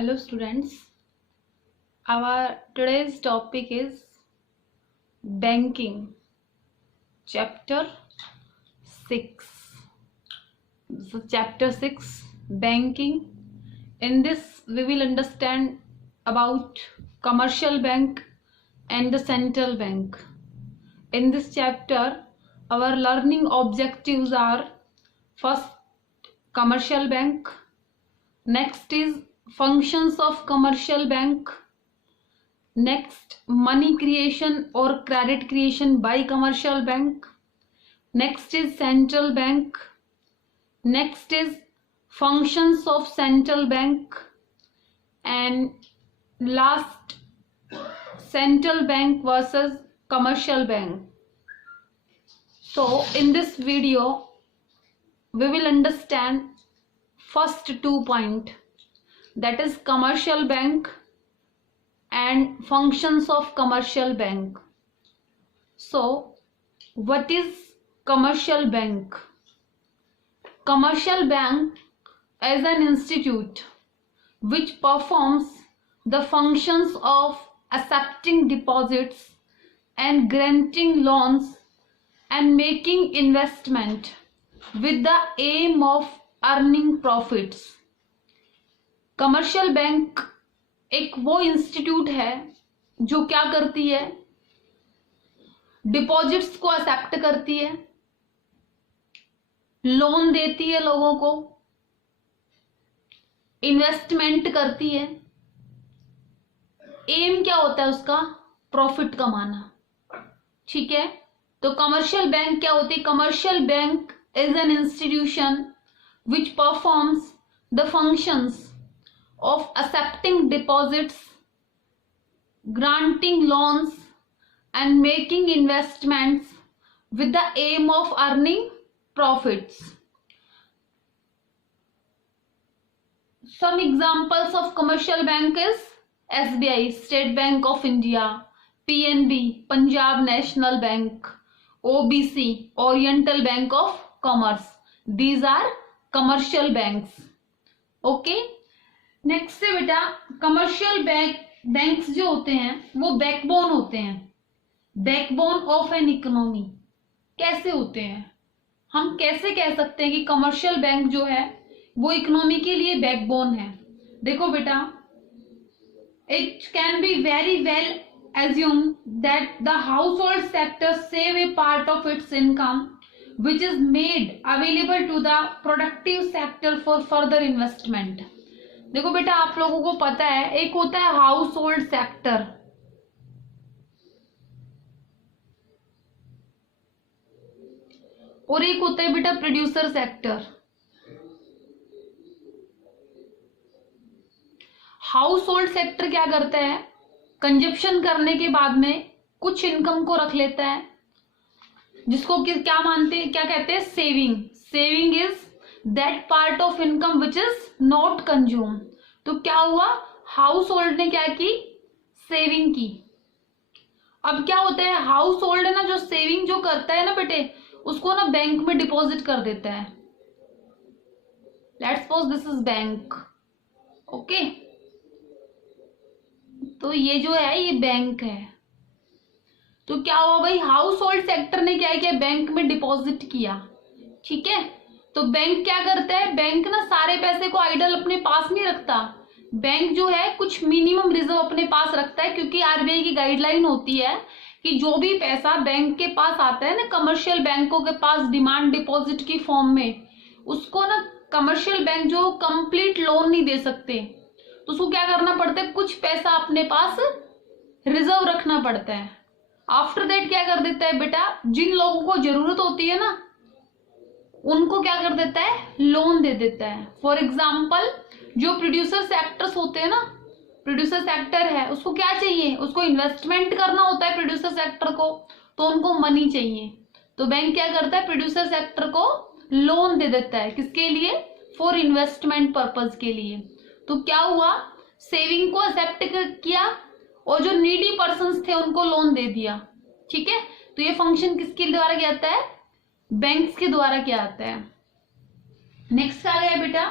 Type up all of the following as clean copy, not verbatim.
Hello students, our today's topic is banking, chapter 6. So chapter 6, banking. In this we will understand about commercial bank and the central bank. In this chapter our learning objectives are: first, commercial bank, next is functions of commercial bank, next money creation or credit creation by commercial bank, next is central bank, next is functions of central bank, and last, central bank versus commercial bank. So in this video we will understand first 2 points, that is commercial bank and functions of commercial bank. So what is commercial bank? Commercial bank is an institute which performs the functions of accepting deposits and granting loans and making investment with the aim of earning profits. Commercial bank एक वो institute है जो क्या करती है, deposits को accept करती है, लोन देती है लोगों को, इन्वेस्टमेंट करती है। एम क्या होता है उसका? प्रॉफिट कमाना। ठीक है, तो कमर्शियल बैंक क्या होती है? Commercial bank is an institution which performs the functions of accepting deposits, granting loans and making investments with the aim of earning profits. Some examples of commercial bank is SBI, State Bank of India, PNB, Punjab National Bank, OBC, Oriental Bank of Commerce. These are commercial banks. Okay, next है बेटा, commercial banks जो होते हैं वो backbone होते हैं, backbone of an economy. कैसे होते हैं? हम कैसे कह सकते हैं कि कमर्शियल बैंक जो है वो इकोनॉमी के लिए बैकबोन है? देखो बेटा, it can be very well assume that the household sector save a part of its income which is made available to the productive sector for further investment. देखो बेटा, आप लोगों को पता है एक होता है हाउस होल्ड सेक्टर और एक होता है बेटा producer sector. House hold sector क्या करता है? कंजप्शन करने के बाद में कुछ इनकम को रख लेता है, जिसको क्या मानते हैं, क्या कहते हैं? Saving. Saving is that part of income which is not consume. तो क्या हुआ? हाउस होल्ड ने क्या की? सेविंग की। अब क्या होता है, हाउस होल्ड है ना, जो सेविंग जो करता है ना बेटे, उसको ना बैंक में डिपॉजिट कर देता है। Let's suppose this is bank. Okay, तो ये जो है ये बैंक है। तो क्या हुआ भाई, हाउस होल्ड सेक्टर ने क्या किया? बैंक में डिपॉजिट किया। ठीक है, तो बैंक क्या करता है? बैंक ना सारे पैसे को आइडल अपने पास नहीं रखता। बैंक जो है कुछ मिनिमम रिजर्व अपने पास रखता है, क्योंकि आरबीआई की गाइडलाइन होती है कि जो भी पैसा बैंक के पास आता है ना, कमर्शियल बैंकों के पास डिमांड डिपॉजिट की फॉर्म में, उसको ना कमर्शियल बैंक जो कंप्लीट लोन नहीं दे सकते, तो उसको क्या करना पड़ता है? कुछ पैसा अपने पास रिजर्व रखना पड़ता है। आफ्टर दैट क्या कर देता है बेटा, जिन लोगों को जरूरत होती है ना उनको क्या कर देता है? लोन दे देता है। फॉर एग्जाम्पल, जो प्रोड्यूसर सेक्टर्स होते हैं ना, प्रोड्यूसर सेक्टर है, उसको क्या चाहिए? उसको इन्वेस्टमेंट करना होता है प्रोड्यूसर सेक्टर को, तो उनको मनी चाहिए। तो बैंक क्या करता है? प्रोड्यूसर सेक्टर को लोन दे देता है। किसके लिए? फॉर इन्वेस्टमेंट पर्पज के लिए। तो क्या हुआ? सेविंग को एक्सेप्ट किया और जो नीडी पर्संस थे उनको लोन दे दिया। ठीक है, तो ये फंक्शन किसके द्वारा किया जाता है? बैंक्स के द्वारा किया जाता है। नेक्स्ट आ गया बेटा,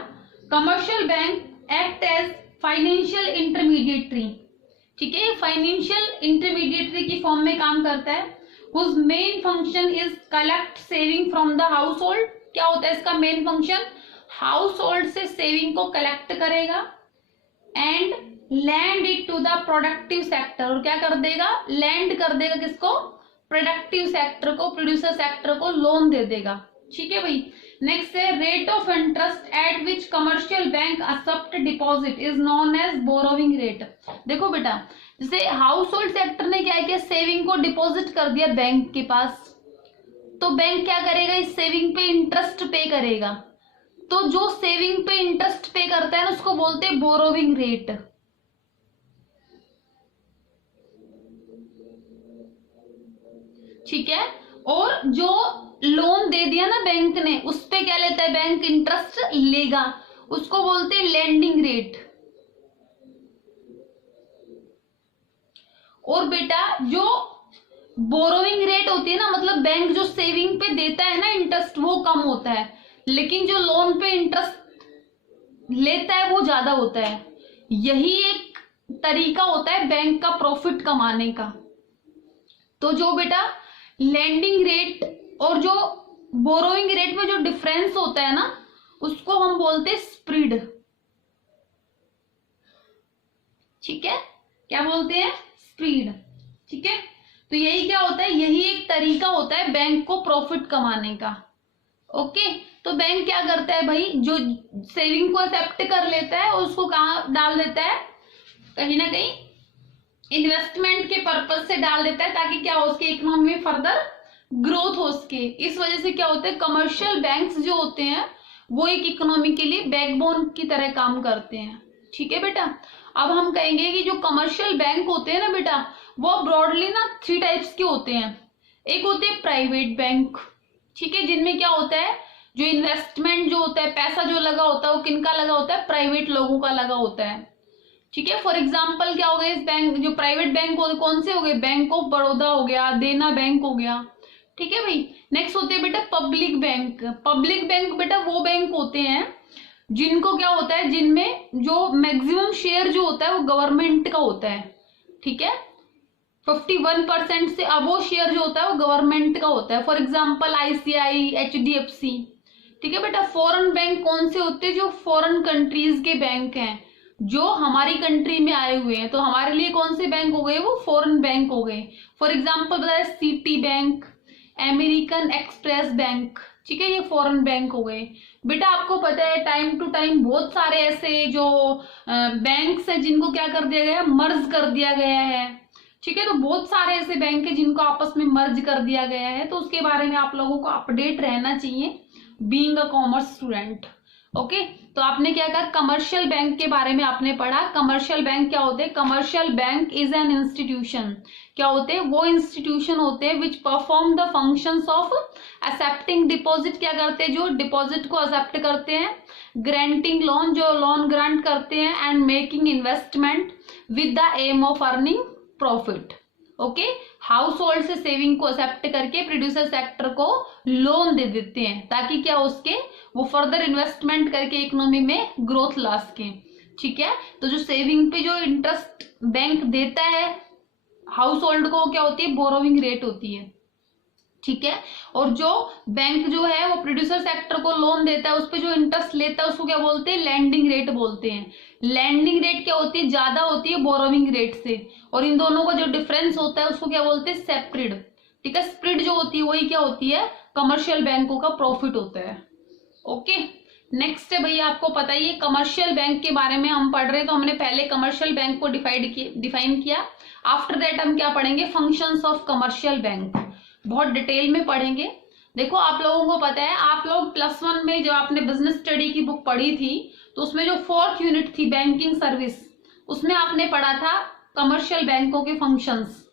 commercial bank act as financial intermediary, ठीक है, फाइनेंशियल इंटरमीडिएटरी की फॉर्म में काम करता है। Whose main function is collect saving from the household. क्या होता है इसका मेन फंक्शन? हाउस होल्ड से सेविंग को कलेक्ट करेगा and lend it to the productive sector, और क्या कर देगा? लैंड कर देगा किसको? प्रोडक्टिव सेक्टर को, प्रोड्यूसर सेक्टर को लोन दे देगा। ठीक है भाई। नेक्स्ट है rate of interest at which commercial bank accept deposit is known as borrowing rate. देखो बेटा, जैसे हाउस होल्ड सेक्टर ने क्या किया, सेविंग को डिपॉजिट कर दिया बैंक के पास, तो बैंक क्या करेगा? इस सेविंग पे इंटरेस्ट पे करेगा। तो जो सेविंग पे इंटरेस्ट पे करता है ना, उसको बोलते हैं बोरोविंग रेट। ठीक है। और जो लोन दे दिया ना बैंक ने, उस पे क्या लेता है बैंक? इंटरेस्ट लेगा, उसको बोलते हैं लेंडिंग रेट। और बेटा जो बोरोइंग रेट होती है ना, मतलब बैंक जो सेविंग पे देता है ना इंटरेस्ट, वो कम होता है, लेकिन जो लोन पे इंटरेस्ट लेता है वो ज्यादा होता है। यही एक तरीका होता है बैंक का प्रॉफिट कमाने का। तो जो बेटा लैंडिंग रेट और जो बोरोइंग रेट में जो डिफरेंस होता है ना, उसको हम बोलते हैं स्प्रेड। ठीक है, क्या बोलते हैं? स्प्रेड। ठीक है, तो यही क्या होता है? यही एक तरीका होता है बैंक को प्रॉफिट कमाने का। ओके, तो बैंक क्या करता है भाई? जो सेविंग को एक्सेप्ट कर लेता है और उसको कहाँ डाल देता है? कहीं ना कहीं इन्वेस्टमेंट के पर्पज से डाल देता है, ताकि क्या हो, उसके इकोनॉमी में फर्दर ग्रोथ हो सके। इस वजह से क्या होता है, कमर्शियल बैंक्स जो होते हैं वो एक इकोनॉमी के लिए बैकबोन की तरह काम करते हैं। ठीक है बेटा। अब हम कहेंगे कि जो कमर्शियल बैंक होते हैं ना बेटा, वो ब्रॉडली ना 3 टाइप्स के होते हैं। एक होते हैं प्राइवेट बैंक, ठीक है, जिनमें क्या होता है, जो इन्वेस्टमेंट जो होता है, पैसा जो लगा होता है, वो किनका लगा होता है? प्राइवेट लोगों का लगा होता है। ठीक है। फॉर एग्जाम्पल क्या हो गए इस बैंक, जो प्राइवेट बैंक कौन से हो गए? बैंक ऑफ बड़ौदा हो गया, देना बैंक हो गया। ठीक है भाई। नेक्स्ट होते हैं बेटा पब्लिक बैंक। पब्लिक बैंक बेटा वो बैंक होते हैं जिनको क्या होता है, जिनमें जो मैक्सिमम शेयर जो होता है वो गवर्नमेंट का होता है। ठीक है, 51% से अबो शेयर जो होता है वो गवर्नमेंट का होता है। For example ICI, HDFC। ठीक है बेटा। फॉरेन बैंक कौन से होते हैं? जो फॉरेन कंट्रीज के बैंक हैं, जो हमारी कंट्री में आए हुए हैं, तो हमारे लिए कौन से बैंक हो गए? वो फॉरेन बैंक हो गए। फॉर एग्जाम्पल बताए city bank, American express bank. ठीक है, ये फॉरेन बैंक हो गए। बेटा आपको पता है टाइम टू टाइम बहुत सारे ऐसे जो बैंक्स है जिनको क्या कर दिया गया? मर्ज कर दिया गया है। ठीक है, तो बहुत सारे ऐसे बैंक है जिनको आपस में मर्ज कर दिया गया है, तो उसके बारे में आप लोगों को अपडेट रहना चाहिए being a commerce student. Okay, तो आपने क्या कहा? कमर्शियल बैंक के बारे में आपने पढ़ा। कमर्शियल बैंक क्या होते हैं? Commercial bank is an institution. क्या होते हैं? वो इंस्टीट्यूशन होते हैं which perform the functions of accepting deposit. क्या करते हैं? जो डिपॉजिट को एक्सेप्ट करते हैं, ग्रांटिंग लोन, जो लोन ग्रांट करते हैं, and making investment with the aim of earning profit. Okay, household से सेविंग को एक्सेप्ट करके प्रोड्यूसर सेक्टर को लोन दे देते हैं, ताकि क्या उसके वो फर्दर इन्वेस्टमेंट करके इकोनॉमी में ग्रोथ ला सके। ठीक है, तो जो सेविंग पे जो इंटरेस्ट बैंक देता है हाउस होल्ड को, क्या होती है? बोरोविंग रेट होती है। ठीक है, और जो बैंक जो है वो प्रोड्यूसर सेक्टर को लोन देता है, उस पर जो इंटरेस्ट लेता है उसको क्या बोलते हैं? लैंडिंग रेट बोलते हैं। लैंडिंग रेट क्या होती है? ज्यादा होती है बोरोविंग रेट से, और इन दोनों का जो डिफरेंस होता है उसको क्या बोलते हैं? स्प्रेड। ठीक है, स्प्रेड जो होती है वही क्या होती है? कमर्शियल बैंकों का प्रॉफिट होता है। ओके, नेक्स्ट है भैया, आपको पता ही है कमर्शियल बैंक के बारे में हम पढ़ रहे हैं, तो हमने पहले कमर्शियल बैंक को डिफाइन किया। आफ्टर दैट हम क्या पढ़ेंगे? फंक्शंस ऑफ कमर्शियल बैंक, बहुत डिटेल में पढ़ेंगे। देखो आप लोगों को पता है, आप लोग +1 में जब आपने बिजनेस स्टडी की बुक पढ़ी थी, तो उसमें जो 4th यूनिट थी बैंकिंग सर्विस, उसमें आपने पढ़ा था कमर्शियल बैंकों के फंक्शंस।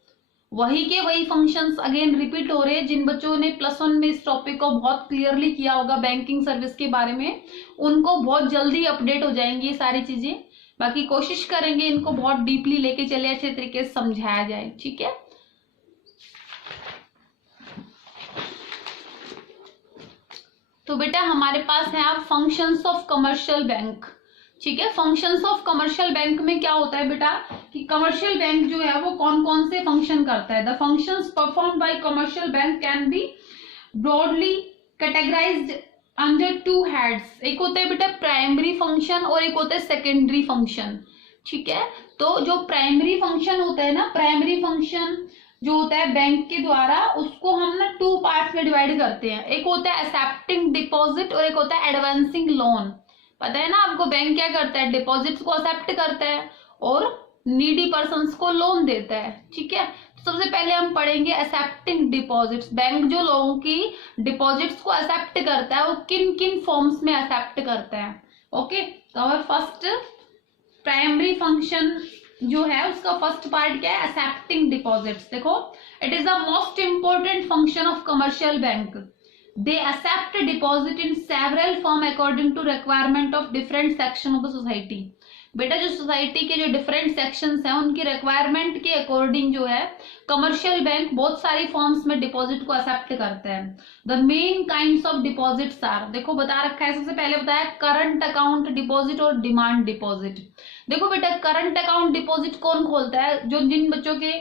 वही के वही फंक्शंस अगेन रिपीट हो रहे हैं। जिन बच्चों ने +1 में इस टॉपिक को बहुत क्लियरली किया होगा बैंकिंग सर्विस के बारे में, उनको बहुत जल्दी अपडेट हो जाएंगी ये सारी चीजें। बाकी कोशिश करेंगे इनको बहुत डीपली लेके चले, अच्छे तरीके से समझाया जाए। ठीक है, तो बेटा हमारे पास है आप फंक्शंस ऑफ कमर्शियल बैंक। ठीक है। फंक्शंस ऑफ कमर्शियल बैंक में क्या होता है बेटा कि कमर्शियल बैंक जो है वो कौन कौन से फंक्शन करता है। The functions perform by commercial bank can be broadly categorised under two heads. एक होता है बेटा प्राइमरी फंक्शन और एक होता है सेकेंडरी फंक्शन। ठीक है, तो जो प्राइमरी फंक्शन होता है ना, प्राइमरी फंक्शन जो होता है बैंक के द्वारा, उसको हम ना टू पार्ट्स में डिवाइड करते हैं। एक होता है एक्सेप्टिंग डिपॉजिट और एक होता है एडवांसिंग लोन। पता है ना आपको, बैंक क्या करता है, डिपॉजिट्स को एक्सेप्ट करता है और नीडी पर्सन्स को लोन देता है। ठीक है, तो सबसे पहले हम पढ़ेंगे एक्सेप्टिंग डिपॉजिट्स। बैंक जो लोगों की डिपॉजिट्स को एक्सेप्ट करता है वो किन किन फॉर्म्स में एक्सेप्ट करता है। ओके, तो हमारा फर्स्ट प्राइमरी फंक्शन जो है उसका फर्स्ट पार्ट क्या है, एक्सेप्टिंग डिपॉजिट्स। देखो, it is the most important function of commercial bank. They accept deposit in several form according to requirement of different section of the society। बेटा जो society के जो डिफरेंट सेक्शंस हैं उनकी requirement के अकॉर्डिंग जो है कमर्शियल बैंक बहुत सारी फॉर्म्स में डिपॉजिट को एक्सेप्ट करता है। The main kinds of deposits are, देखो बता रखा है, सबसे पहले बताया करंट अकाउंट डिपॉजिट और डिमांड डिपॉजिट। देखो बेटा करंट अकाउंट डिपॉजिट कौन खोलता है, जो जिन बच्चों के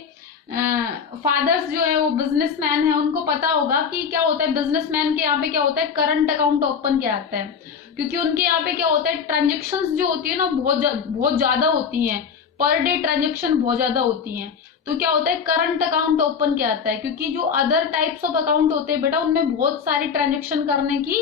फादर्स जो है वो बिजनेसमैन है उनको पता होगा कि क्या होता है, बिजनेसमैन के यहाँ पे क्या होता है, करंट अकाउंट ओपन किया जाता है। क्योंकि उनके यहाँ पे क्या होता है, ट्रांजेक्शन्स जो होती है ना बहुत ज्यादा होती हैं, पर डे ट्रांजेक्शन बहुत ज्यादा होती हैं। तो क्या होता है, करंट अकाउंट ओपन किया जाता है। क्योंकि जो अदर टाइप्स ऑफ अकाउंट होते हैं बेटा उनमें बहुत सारी ट्रांजेक्शन करने की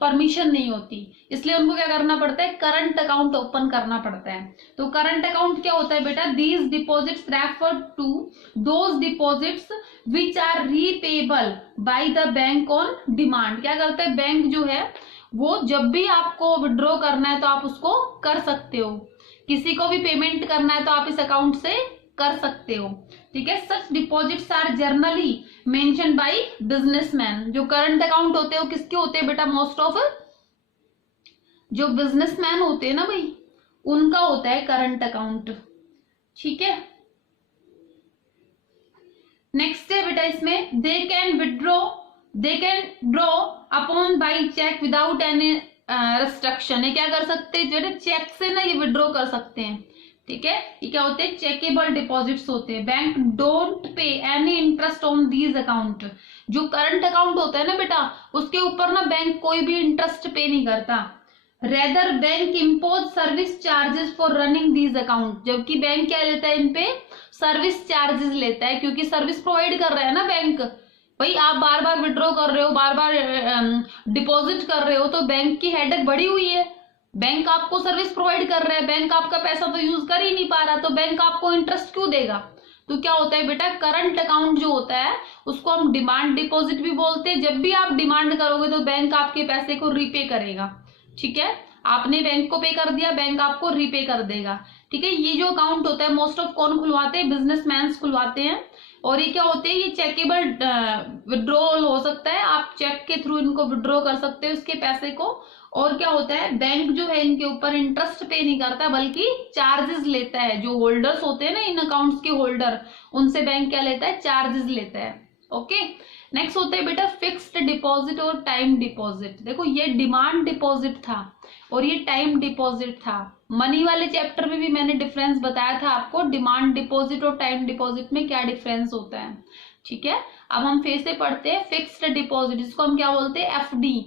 परमिशन नहीं होती, इसलिए उनको क्या करना पड़ता है, करंट अकाउंट ओपन करना पड़ता है। तो करंट अकाउंट क्या होता है बेटा, these deposits refer to those deposits which are repayable by the bank on demand. क्या करता है बैंक जो है वो जब भी आपको विड्रॉ करना है तो आप उसको कर सकते हो, किसी को भी पेमेंट करना है तो आप इस अकाउंट से कर सकते हो। ठीक है, such deposits are generally mention by businessman. जो करंट अकाउंट होते हैं वो किसके होते हैं बेटा, मोस्ट ऑफ जो बिजनेसमैन होते हैं ना भाई उनका होता है करंट अकाउंट। ठीक है, नेक्स्ट है बेटा इसमें they can draw upon by cheque without any restriction. ये क्या कर सकते हैं, जो चेक से ना ये विड्रॉ कर सकते हैं। ठीक है, ये क्या होते हैं, चेकेबल डिपॉजिट्स होते हैं। Bank don't pay any interest on these account. जो करंट अकाउंट होता है ना बेटा उसके ऊपर ना बैंक कोई भी इंटरेस्ट पे नहीं करता। Rather bank impose service charges for running these account. जबकि बैंक क्या लेता है, इन पे सर्विस चार्जेस लेता है, क्योंकि सर्विस प्रोवाइड कर रहा है ना बैंक। भाई आप बार बार विड्रॉ कर रहे हो, बार बार डिपॉजिट कर रहे हो, तो बैंक की हेडेक बढ़ी हुई है। बैंक आपको सर्विस प्रोवाइड कर रहा है, बैंक आपका पैसा तो यूज कर ही नहीं पा रहा, तो बैंक आपको इंटरेस्ट क्यों देगा। तो क्या होता है बेटा, करंट अकाउंट जो होता है उसको हम डिमांड डिपॉजिट भी बोलते हैं। जब भी आप डिमांड करोगे तो बैंक आपके पैसे को रीपे करेगा। ठीक है, आपने बैंक को पे कर दिया, बैंक आपको रीपे कर देगा। ठीक है, ये जो अकाउंट होता है मोस्ट ऑफ कौन खुलवाते हैं, बिजनेसमैन खुलवाते हैं। और ये क्या होते हैं, ये चेकेबल विड्रॉल हो सकता है, आप चेक के थ्रू इनको विड्रॉ कर सकते हो इसके पैसे को। और क्या होता है, बैंक जो है इनके ऊपर इंटरेस्ट पे नहीं करता बल्कि चार्जेस लेता है। जो होल्डर्स होते हैं ना इन अकाउंट्स के होल्डर, उनसे बैंक क्या लेता है, चार्जेस लेता है। ओके, नेक्स्ट होता है बेटा फिक्स्ड डिपॉजिट और टाइम डिपॉजिट। देखो ये डिमांड डिपॉजिट था और ये टाइम डिपॉजिट था। मनी वाले चैप्टर में भी मैंने डिफरेंस बताया था आपको, डिमांड डिपॉजिट और टाइम डिपॉजिट में क्या डिफरेंस होता है। ठीक है, अब हम फिर से पढ़ते हैं फिक्स्ड डिपॉजिट, जिसको हम क्या बोलते हैं, एफडी।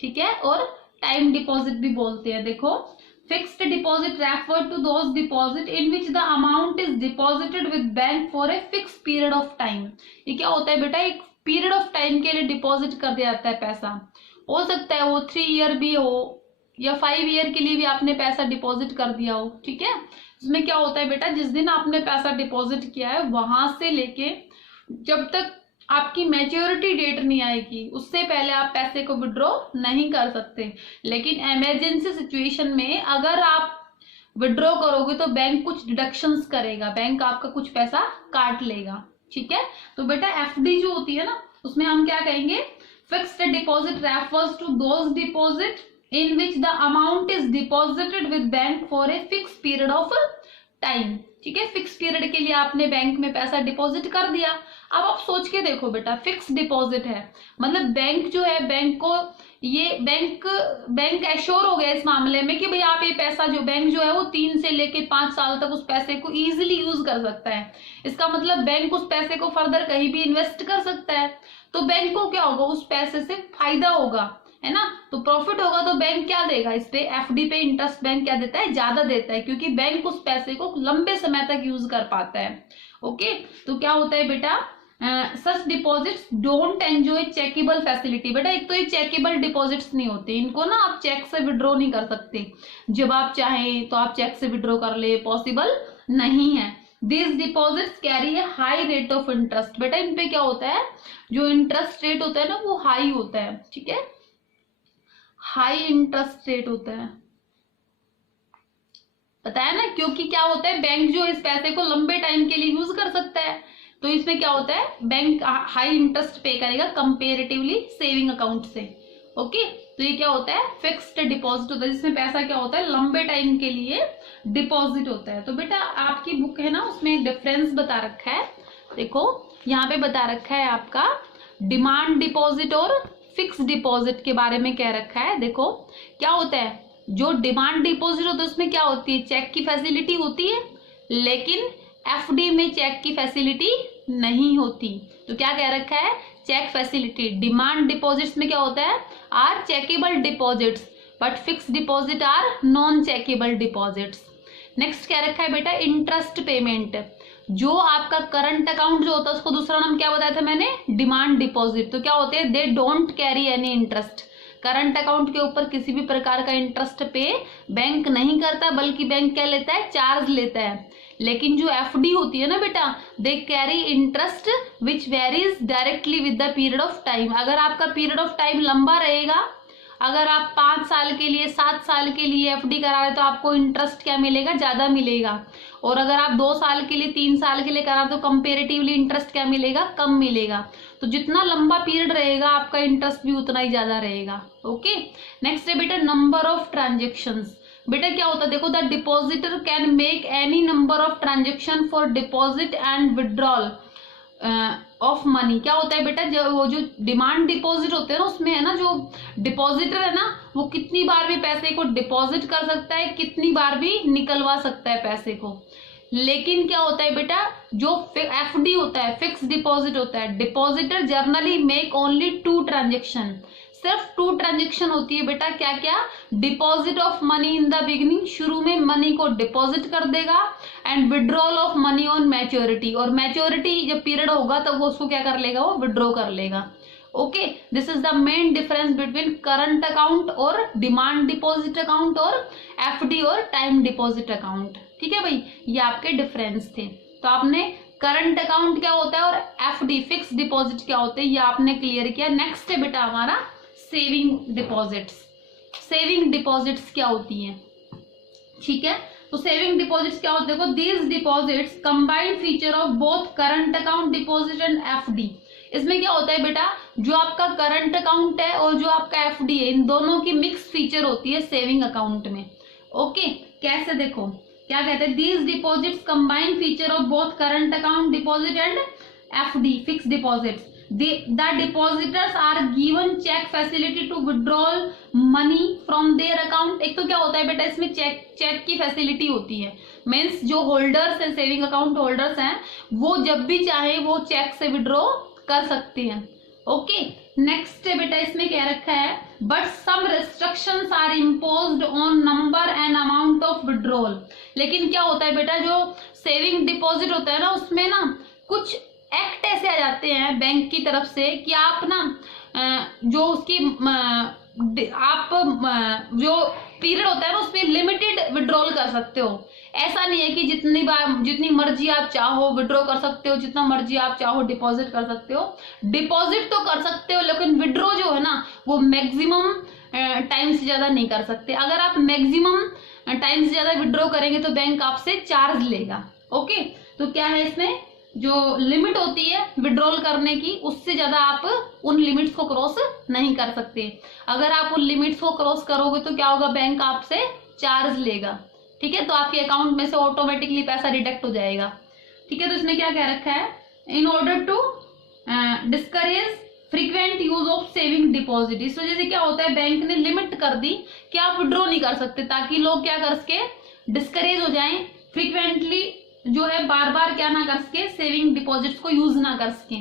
ठीक है, और टाइम डिपॉजिट भी बोलते हैं। देखो fixed deposit refer to those deposit in which the amount is deposited with bank for a fix period of time. ये क्या होता है बेटा, एक पीरियड ऑफ टाइम के लिए डिपॉजिट कर दिया जाता है पैसा। हो सकता है वो 3 ईयर भी हो या 5 ईयर के लिए भी आपने पैसा डिपॉजिट कर दिया हो। ठीक है, इसमें क्या होता है बेटा, जिस दिन आपने पैसा डिपॉजिट किया है वहां से लेके जब तक आपकी मैच्योरिटी डेट नहीं आएगी उससे पहले आप पैसे को विड्रॉ नहीं कर सकते। लेकिन इमरजेंसी सिचुएशन में अगर आप विड्रॉ करोगे तो बैंक कुछ डिडक्शंस करेगा, बैंक आपका कुछ पैसा काट लेगा। ठीक है, तो बेटा एफडी जो होती है ना उसमें हम क्या कहेंगे, fixed deposit refers to those deposit in which the amount is deposited with bank for a fix period of time. ठीक है, फिक्स पीरियड के लिए आपने बैंक में पैसा डिपॉजिट कर दिया। अब आप सोच के देखो बेटा, फिक्स डिपॉजिट है मतलब बैंक जो है, बैंक को ये बैंक एश्योर हो गया इस मामले में कि भाई आप ये पैसा जो बैंक जो है वो 3 से लेके 5 साल तक उस पैसे को इजीली यूज कर सकता है। इसका मतलब बैंक उस पैसे को फर्दर कहीं भी इन्वेस्ट कर सकता है, तो बैंक को क्या होगा, उस पैसे से फायदा होगा, है ना, तो प्रॉफिट होगा। तो बैंक क्या देगा इस पे, एफडी पे इंटरेस्ट बैंक क्या देता है, ज्यादा देता है, क्योंकि बैंक उस पैसे को लंबे समय तक यूज कर पाता है। ओके, तो क्या होता है बेटा, such deposits don't enjoy chequeable facility. बेटा एक तो ये चेकेबल डिपॉजिट्स नहीं होते, इनको ना आप चेक से विड्रॉ नहीं कर सकते, जब आप चाहें तो आप चेक से विड्रॉ कर ले, पॉसिबल नहीं है। This deposits carry A high rate of interest. बेटा इन पे क्या होता है, जो इंटरेस्ट रेट होता है ना वो हाई होता है, ठीक है, हाई इंटरेस्ट रेट होता है, पता है ना, क्योंकि क्या होता है, बैंक जो इस पैसे को लंबे टाइम के लिए यूज कर सकता है, तो इसमें क्या होता है, बैंक हाई इंटरेस्ट पे करेगा कंपेरेटिवली सेविंग अकाउंट से। ओके, तो ये क्या होता है, फिक्स्ड डिपॉजिट होता है, जिसमें पैसा क्या होता है, लंबे टाइम के लिए डिपॉजिट होता है। तो बेटा आपकी बुक है ना, उसमें एक डिफरेंस बता रखा है, देखो यहाँ पे बता रखा है आपका डिमांड डिपॉजिट और फिक्स डिपॉजिट के बारे में कह रखा है। देखो क्या होता है, जो डिमांड डिपॉजिट होता है उसमें क्या होती है, चेक की फैसिलिटी होती है, लेकिन एफडी में चेक की फैसिलिटी नहीं होती। तो क्या कह रखा है, चेक फैसिलिटी। डिमांड डिपॉजिट्स में क्या होता है, are chequable deposits, but fix deposit are non chequable deposits. Next क्या रखा है बेटा, इंटरेस्ट पेमेंट। जो आपका करंट अकाउंट जो होता है उसको दूसरा नाम क्या बताया था मैंने, डिमांड डिपॉजिट। तो क्या होते हैं, they don't carry any interest. Current account के ऊपर किसी भी प्रकार का इंटरेस्ट पे बैंक नहीं करता, बल्कि बैंक क्या लेता है, चार्ज लेता है। लेकिन जो एफडी होती है ना बेटा, they carry interest which varies directly with the period of time. अगर आपका पीरियड ऑफ टाइम लंबा रहेगा, अगर आप 5 साल के लिए 7 साल के लिए एफडी करा रहे तो आपको इंटरेस्ट क्या मिलेगा, ज्यादा मिलेगा, और अगर आप 2 साल के लिए 3 साल के लिए करा तो कंपेरेटिवली इंटरेस्ट क्या मिलेगा, कम मिलेगा। तो जितना लंबा पीरियड रहेगा आपका इंटरेस्ट भी उतना ही ज्यादा रहेगा। ओके, नेक्स्ट है बेटा नंबर ऑफ ट्रांजेक्शंस। बेटा क्या होता है, देखो the depositor can make any number of transaction for deposit and withdrawal of money. क्या होता है बेटा, जो डिमांड डिपॉजिट होते हैं ना, उसमें है ना जो डिपॉजिटर है ना, वो कितनी बार भी पैसे को डिपॉजिट कर सकता है, कितनी बार भी निकलवा सकता है पैसे को। लेकिन क्या होता है बेटा, जो एफडी होता है, फिक्स डिपॉजिट होता है, depositor generally make only 2 transaction, सिर्फ 2 ट्रांजेक्शन होती है बेटा। क्या क्या, deposit of money in the beginning, शुरू में मनी को डिपॉजिट कर देगा, and withdrawal of money on maturity, और मैच्योरिटी जब पीरियड होगा तब वो उसको क्या कर लेगा, वो विड्रॉ कर लेगा। Okay, this is the main difference between current account और डिमांड डिपॉजिट अकाउंट और एफडी और टाइम डिपॉजिट अकाउंट। ठीक है भाई, ये आपके डिफरेंस थे। तो आपने करंट अकाउंट क्या होता है और एफडी फिक्स डिपॉजिट क्या होते हैं ये आपने क्लियर किया। नेक्स्ट है बेटा हमारा सेविंग डिपॉजिट्स। सेविंग डिपॉजिट्स क्या होती हैं, ठीक है, तो सेविंग डिपॉजिट्स क्या होते हैं, देखो these deposits combined feature of both current account deposit and FD. इसमें क्या होता है बेटा, जो आपका करंट अकाउंट है और जो आपका एफडी है, इन दोनों की मिक्स फीचर होती है सेविंग अकाउंट में। ओके, कैसे, देखो क्या कहते हैं, these deposits combined feature of both current account deposit and FD fix deposits. The depositors are given check facility to withdraw money from their account। एक तो क्या होता है बेटा, इसमें चेक की फैसिलिटी होती है, मीन्स जो होल्डर्स हैं, सेविंग अकाउंट होल्डर्स हैं, वो जब भी चाहे वो चेक से विड्रॉ कर सकते हैं। ओके, नेक्स्ट है बेटा, इसमें क्या रखा है, but some restrictions are imposed on number and amount of withdrawal. लेकिन क्या होता है बेटा, जो सेविंग डिपॉजिट होता है ना, उसमें ना कुछ एक्ट ऐसे आ जाते हैं बैंक की तरफ से कि आप ना जो उसकी आप जो पीरियड होता है ना उसमें लिमिटेड विड्रॉल कर सकते हो। ऐसा नहीं है कि जितनी मर्जी आप चाहो विड्रॉ कर सकते हो, जितना मर्जी आप चाहो डिपॉजिट कर सकते हो। डिपॉजिट तो कर सकते हो, लेकिन विड्रॉ जो है ना वो मैक्सिमम टाइम से ज्यादा नहीं कर सकते। अगर आप मैक्सिमम टाइम से ज्यादा विड्रॉ करेंगे तो बैंक आपसे चार्ज लेगा। ओके, तो क्या है, इसमें जो लिमिट होती है विड्रॉल करने की, उससे ज्यादा आप उन लिमिट्स को क्रॉस नहीं कर सकते। अगर आप उन लिमिट्स को क्रॉस करोगे तो क्या होगा, बैंक आपसे चार्ज लेगा। ठीक है, तो आपके अकाउंट में से ऑटोमेटिकली पैसा डिडक्ट हो जाएगा। ठीक है, तो इसमें क्या कह रखा है, in order to discourage frequent use of saving deposit, इस वजह से क्या होता है बैंक ने लिमिट कर दी कि आप विड्रॉ नहीं कर सकते, ताकि लोग क्या कर सके, डिस्करेज हो जाएं, फ्रीक्वेंटली जो है बार बार क्या ना कर सके, सेविंग डिपॉजिट्स को यूज ना कर सके।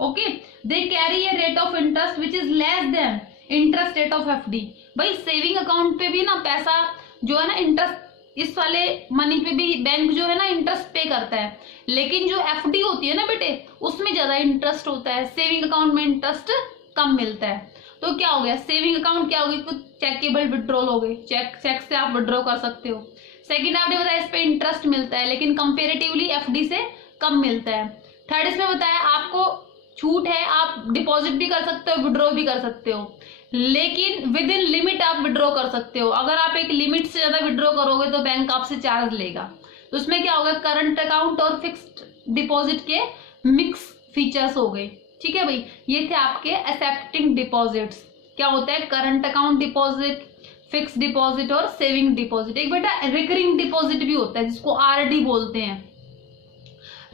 Okay, they carry a rate of interest which is less than interest rate of FD. भाई सेविंग अकाउंट पे भी ना पैसा जो है ना, इंटरेस्ट इस वाले मनी पे भी बैंक जो है ना इंटरेस्ट पे करता है, लेकिन जो एफडी होती है ना बेटे, उसमें ज्यादा इंटरेस्ट होता है, सेविंग अकाउंट में इंटरेस्ट कम मिलता है। तो क्या हो गया, सेविंग अकाउंट क्या होगी, कुछ चेकेबल विड्रॉल हो गई, चेक से आप विड्रॉ कर सकते हो। सेकंड आपने बताया इस पे इंटरेस्ट मिलता है, लेकिन कंपेरेटिवली एफडी से कम मिलता है। थर्ड इसमें बताया आपको छूट है, आप डिपॉजिट भी कर सकते हो, विड्रॉ भी कर सकते हो, लेकिन विद इन लिमिट आप विड्रॉ कर सकते हो। अगर आप एक लिमिट से ज्यादा विड्रॉ करोगे तो बैंक आपसे चार्ज लेगा। तो उसमें क्या होगा, करंट अकाउंट और फिक्स्ड डिपॉजिट के मिक्स फीचर्स हो गए। ठीक है भाई, ये थे आपके एक्सेप्टिंग डिपॉजिट्स। क्या होता है, current account deposit, fixed deposit और सेविंग डिपॉजिट। एक बेटा रिकरिंग डिपॉजिट भी होता है, जिसको आरडी बोलते हैं।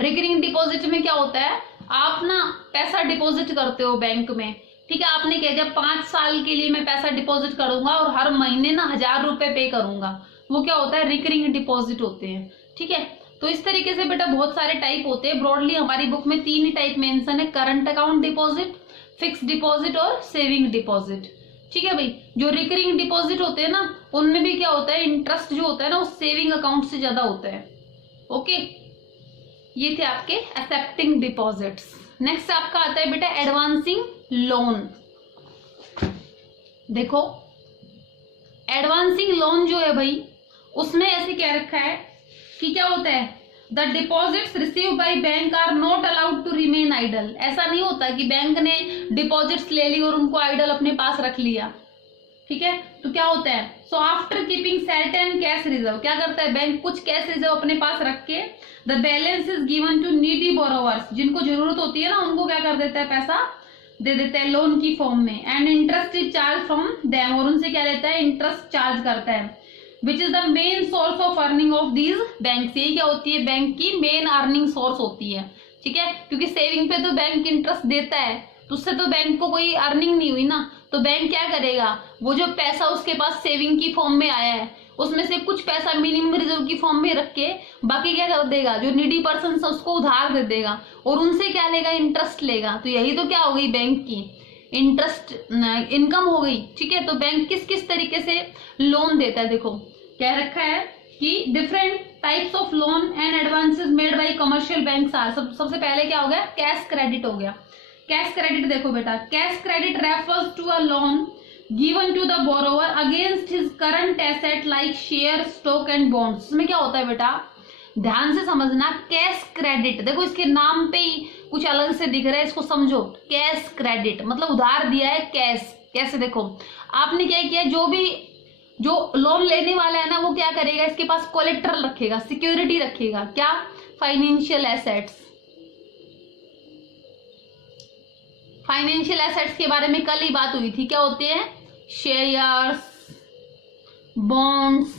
रिकरिंग डिपॉजिट में क्या होता है, आप ना पैसा डिपॉजिट करते हो बैंक में, ठीक है, आपने कहा जब 5 साल के लिए मैं पैसा डिपॉजिट करूंगा और हर महीने ना 1000 रुपए पे करूंगा, वो क्या होता है, रिकरिंग डिपॉजिट होते हैं। ठीक है, तो इस तरीके से बेटा बहुत सारे टाइप होते हैं। ब्रॉडली हमारी बुक में 3 ही टाइप मेंशन है, current account deposit, fixed deposit और सेविंग डिपॉजिट। ठीक है भाई, जो रिकरिंग डिपॉजिट होते हैं ना, उनमें भी क्या होता है, इंटरेस्ट जो होता है ना वो सेविंग अकाउंट से ज्यादा होता है। ओके, ये थे आपके एक्सेप्टिंग डिपॉजिट्स। नेक्स्ट आपका आता है बेटा एडवांसिंग लोन। देखो एडवांसिंग लोन जो है भाई, उसमें ऐसे क्या रखा है कि क्या होता है, the deposits receive by bank are not allowed to remain idle. ऐसा नहीं होता कि बैंक ने डिपॉजिट्स ले ली और उनको आइडल अपने पास रख लिया। ठीक है, तो क्या होता है, so after keeping certain cash reserve, क्या करता है बैंक, कुछ कैश रिजर्व अपने पास रख के the balance is given to needy borrowers, जिनको जरूरत होती है ना उनको क्या कर देता है, पैसा दे देता है लोन की फॉर्म में। And interest is charge from them, और उनसे क्या लेता है, इंटरेस्ट चार्ज करता है। Which is the main source of earning of these bank, ये क्या होती है, बैंक की मेन अर्निंग सोर्स होती है। ठीक है, क्योंकि सेविंग पे तो बैंक इंटरेस्ट देता है, तो उससे तो बैंक को कोई अर्निंग नहीं हुई ना, तो बैंक क्या करेगा, वो जो पैसा उसके पास सेविंग की फॉर्म में आया है उसमें से कुछ पैसा मिनिमम रिजर्व की फॉर्म में रख के बाकी क्या कर देगा, जो नीडी पर्सन है उसको उधार दे देगा और उनसे क्या लेगा, इंटरेस्ट लेगा। तो यही तो क्या हो गई, बैंक की इंटरेस्ट इनकम हो गई। ठीक है, तो बैंक किस किस तरीके से लोन देता है, देखो क्या रखा है कि different types of loan and advances made by commercial banks are. सबसे पहले क्या हो गया, कैश क्रेडिट हो गया। कैश क्रेडिट देखो बेटा, cash credit refers to a loan given to the borrower against his current asset like share, stock and bonds. इसमें क्या होता है बेटा, ध्यान से समझना, कैश क्रेडिट देखो इसके नाम पे ही कुछ अलग से दिख रहा है, इसको समझो। कैश क्रेडिट मतलब उधार दिया है कैश। कैसे, देखो आपने क्या किया, जो लोन लेने वाला है ना वो क्या करेगा, इसके पास कोलेट्रल रखेगा, सिक्योरिटी रखेगा, क्या, फाइनेंशियल एसेट्स। फाइनेंशियल एसेट्स के बारे में कल ही बात हुई थी, क्या होते हैं, शेयर्स, बॉन्ड्स,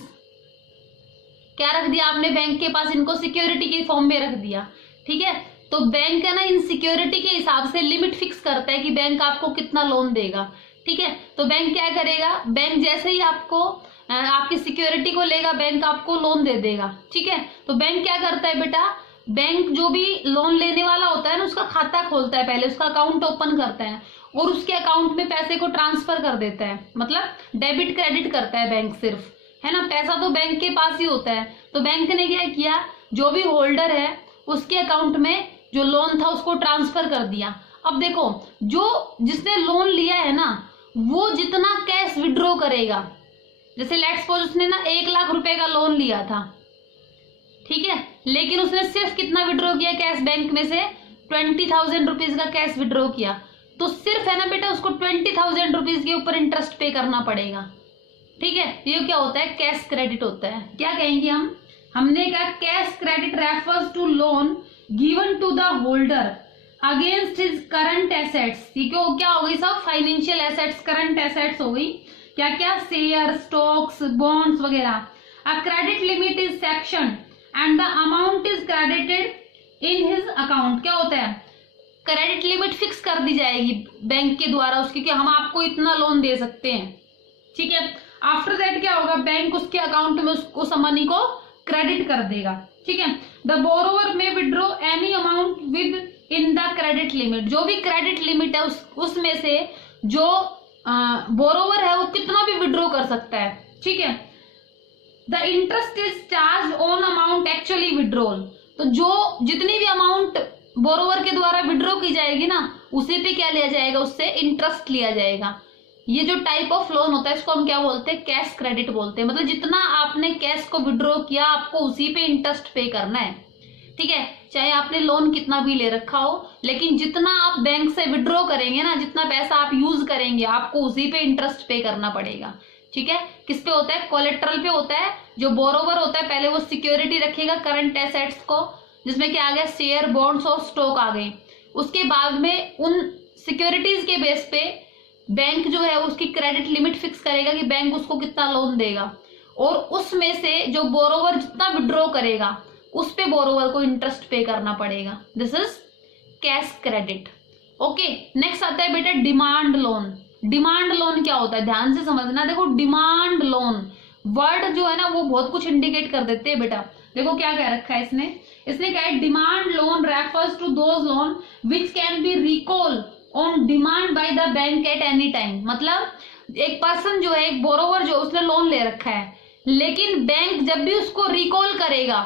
क्या रख दिया आपने बैंक के पास, इनको सिक्योरिटी की फॉर्म में रख दिया। ठीक है, तो बैंक है ना इन सिक्योरिटी के हिसाब से लिमिट फिक्स करता है कि बैंक आपको कितना लोन देगा। ठीक है, तो बैंक क्या करेगा, बैंक जैसे ही आपकी सिक्योरिटी को लेगा, बैंक आपको लोन दे देगा। ठीक है, तो बैंक क्या करता है बेटा, बैंक जो भी लोन लेने वाला होता है ना उसका खाता खोलता है, पहले उसका अकाउंट ओपन करता है और उसके अकाउंट में पैसे को ट्रांसफर कर देता है, मतलब डेबिट क्रेडिट करता है बैंक सिर्फ, है ना, पैसा तो बैंक के पास ही होता है। तो बैंक ने क्या किया, जो भी होल्डर है उसके अकाउंट में जो लोन था उसको ट्रांसफर कर दिया। अब देखो जो जिसने लोन लिया है ना वो जितना कैश विड्रॉ करेगा, जैसे लेट्स सपोज उसने ना 1 लाख रुपए का लोन लिया था, ठीक है, लेकिन उसने सिर्फ कितना विड्रॉ किया कैश, बैंक में से 20,000 रुपीज का कैश विड्रॉ किया, तो सिर्फ है ना बेटा उसको 20,000 रुपीज के ऊपर इंटरेस्ट पे करना पड़ेगा। ठीक है, ये क्या होता है, कैश क्रेडिट होता है। क्या कहेंगे हमने कहा cash credit refers to loan given to the holder against his current assets. ठीक है, क्या हो गई सब, फाइनेंशियल एसेट्स, करंट एसेट्स हो गई, क्या क्या, शेयर, स्टॉक्स, बॉन्ड्स वगैरह। A credit limit is section and the amount is credited in his account. क्या होता है, क्रेडिट लिमिट फिक्स कर दी जाएगी बैंक के द्वारा उसकी कि हम आपको इतना लोन दे सकते हैं, ठीक है। आफ्टर दैट क्या होगा, बैंक उसके अकाउंट में उस मनी को क्रेडिट कर देगा, ठीक है। द बोरोवर में withdraw any amount with in the credit limit, जो भी क्रेडिट लिमिट है उसमें से जो बोरोवर है वो कितना भी विड्रॉ कर सकता है, ठीक है। The interest is charge on amount actually withdrawal, तो जो जितनी भी अमाउंट बोरोवर के द्वारा विड्रॉ की जाएगी ना उसी पे क्या लिया जाएगा, उससे इंटरेस्ट लिया जाएगा। ये जो टाइप ऑफ लोन होता है इसको हम क्या बोलते हैं, कैश क्रेडिट बोलते हैं। मतलब जितना आपने कैश को विड्रॉ किया आपको उसी पे इंटरेस्ट पे करना है, ठीक है। चाहे आपने लोन कितना भी ले रखा हो, लेकिन जितना आप बैंक से विड्रॉ करेंगे ना, जितना पैसा आप यूज करेंगे आपको उसी पे इंटरेस्ट पे करना पड़ेगा, ठीक है। किस पे होता है, कोलेट्रल पे होता है। जो बोरोवर होता है पहले वो सिक्योरिटी रखेगा करंट एसेट्स को, जिसमें क्या आ गया, शेयर, बॉन्ड्स और स्टॉक आ गए। उसके बाद में उन सिक्योरिटीज के बेस पे बैंक जो है उसकी क्रेडिट लिमिट फिक्स करेगा कि बैंक उसको कितना लोन देगा, और उसमें से जो बोरोवर जितना विड्रॉ करेगा उस पे बोरोवर को इंटरेस्ट पे करना पड़ेगा। This is cash credit, okay. Next आता है बेटा डिमांड लोन। डिमांड लोन क्या होता है, ध्यान से समझना। देखो डिमांड लोन वर्ड जो है ना वो बहुत कुछ इंडिकेट कर देते हैं बेटा। देखो क्या कह रखा है इसने क्या है, demand loan refers to those loan which can be recall on demand by the bank at any time. मतलब एक पर्सन जो है, एक बोरोवर जो उसने लोन ले रखा है, लेकिन बैंक जब भी उसको रिकॉल करेगा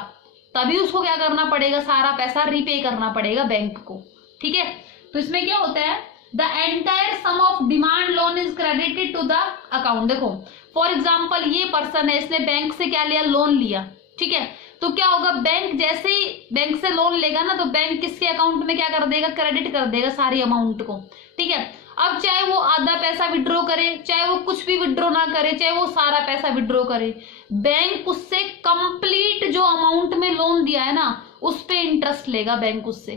तभी उसको क्या करना पड़ेगा, सारा पैसा रीपे करना पड़ेगा बैंक को, ठीक है। तो इसमें क्या होता है, the entire sum of demand loan is credited to the account. देखो फॉर एग्जाम्पल ये पर्सन है, इसने बैंक से क्या लिया, लोन लिया, ठीक है। तो क्या होगा, बैंक जैसे ही बैंक से लोन लेगा ना तो बैंक किसके अकाउंट में क्या कर देगा, क्रेडिट कर देगा सारी अमाउंट को, ठीक है। अब चाहे वो आधा पैसा विड्रॉ करे, चाहे वो कुछ भी विड्रॉ ना करे, चाहे वो सारा पैसा विड्रॉ करे, बैंक उससे कंप्लीट जो अमाउंट में लोन दिया है ना उस पे इंटरेस्ट लेगा बैंक उससे,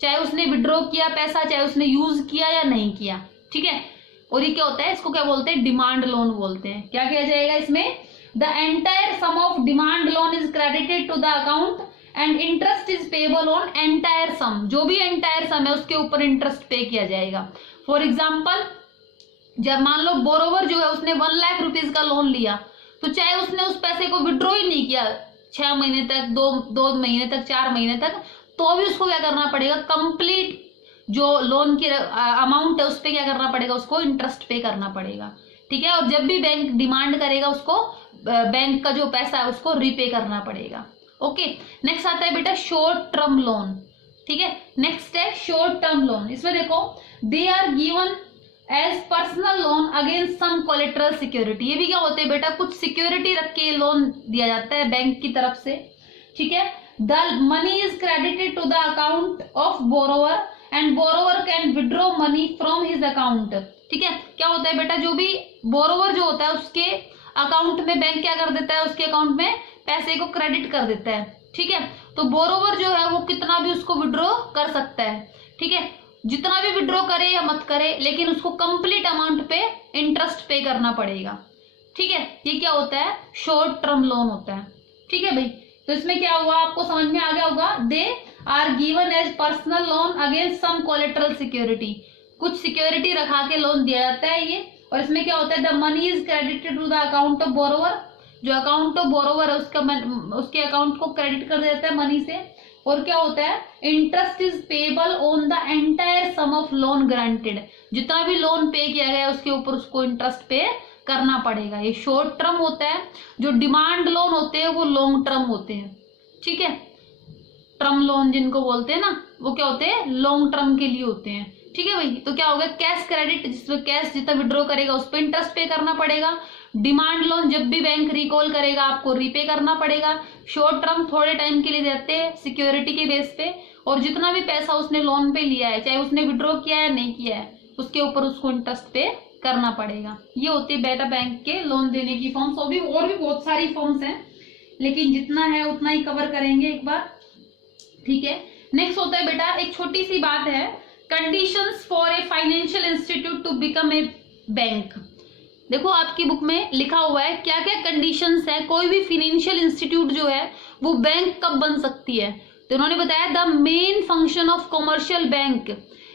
चाहे उसने विड्रॉ किया पैसा, चाहे उसने यूज किया या नहीं किया, ठीक है। और ये क्या होता है, इसको क्या बोलते हैं, डिमांड लोन बोलते हैं। क्या किया जाएगा इसमें, the entire sum of demand loan is credited to the account and interest is payable on entire sum. जो भी एंटायर सम है उसके ऊपर इंटरेस्ट पे किया जाएगा। फॉर एग्जाम्पल जब मान लो बोरोवर जो है उसने 1 लाख रुपीज का लोन लिया, तो चाहे उसने उस पैसे को विड्रॉ ही नहीं किया 6 महीने तक, 2 महीने तक, 4 महीने तक, तो भी उसको क्या करना पड़ेगा, कंप्लीट जो लोन की अमाउंट है उस पर क्या करना पड़ेगा, उसको इंटरेस्ट पे करना पड़ेगा, ठीक है। और जब भी बैंक डिमांड करेगा उसको बैंक का जो पैसा है उसको रीपे करना पड़ेगा, ओके। नेक्स्ट आता है बेटा शॉर्ट टर्म लोन, ठीक है। नेक्स्ट है शॉर्ट टर्म लोन। इसमें देखो they are given as personal loan against some collateral security. ये भी क्या होते हैं बेटा, कुछ सिक्योरिटी रख के लोन दिया जाता है बैंक की तरफ से, ठीक है। The money is credited to the account of borrower and borrower can withdraw money from his account, ठीक है। क्या होता है बेटा, जो भी बोरोवर जो होता है उसके अकाउंट में बैंक क्या कर देता है, उसके अकाउंट में पैसे को क्रेडिट कर देता है, ठीक है। तो बोरोवर जो है वो कितना भी उसको विड्रॉ कर सकता है, ठीक है। जितना भी विड्रॉ करे या मत करे, लेकिन उसको कंप्लीट अमाउंट पे इंटरेस्ट पे करना पड़ेगा, ठीक है। ये क्या होता है, शॉर्ट टर्म लोन होता है, ठीक है भाई। तो इसमें क्या हुआ, आपको समझ में आ गया होगा, they are given as personal loan against some collateral security. कुछ सिक्योरिटी रखा के लोन दिया जाता है ये। और इसमें क्या होता है, the money is credited to the account of borrower. जो अकाउंट ऑफ बोरोवर है उसके अकाउंट को क्रेडिट कर देता है मनी से। और क्या होता है, interest is payable on the entire sum of loan granted. जितना भी लोन पे किया गया उसके ऊपर उसको इंटरेस्ट पे करना पड़ेगा। ये शॉर्ट टर्म होता है। जो डिमांड लोन होते हैं वो लॉन्ग टर्म होते हैं, ठीक है। टर्म लोन जिनको बोलते हैं ना वो क्या होते हैं, लॉन्ग टर्म के लिए होते हैं, ठीक है भाई। तो क्या होगा, कैश क्रेडिट, जिसमें कैश जितना विड्रॉ करेगा उस पर इंटरेस्ट पे करना पड़ेगा। डिमांड लोन जब भी बैंक रिकॉल करेगा आपको रीपे करना पड़ेगा। शॉर्ट टर्म थोड़े टाइम के लिए देते हैं सिक्योरिटी के बेस पे, और जितना भी पैसा उसने लोन पे लिया है, चाहे उसने विड्रॉ किया है नहीं किया है, उसके ऊपर उसको इंटरेस्ट पे करना पड़ेगा। ये होती है बेटा बैंक के लोन देने की फॉर्म्स। और भी बहुत सारी फॉर्म्स हैं, लेकिन जितना है उतना ही कवर करेंगे एक बार, ठीक है। नेक्स्ट होता है बेटा, एक छोटी सी बात है, conditions for a financial institute to become a bank. देखो आपकी बुक में लिखा हुआ है क्या क्या कंडीशंस है, कोई भी फाइनेंशियल इंस्टीट्यूट जो है वो बैंक कब बन सकती है। तो उन्होंने बताया the main function of commercial bank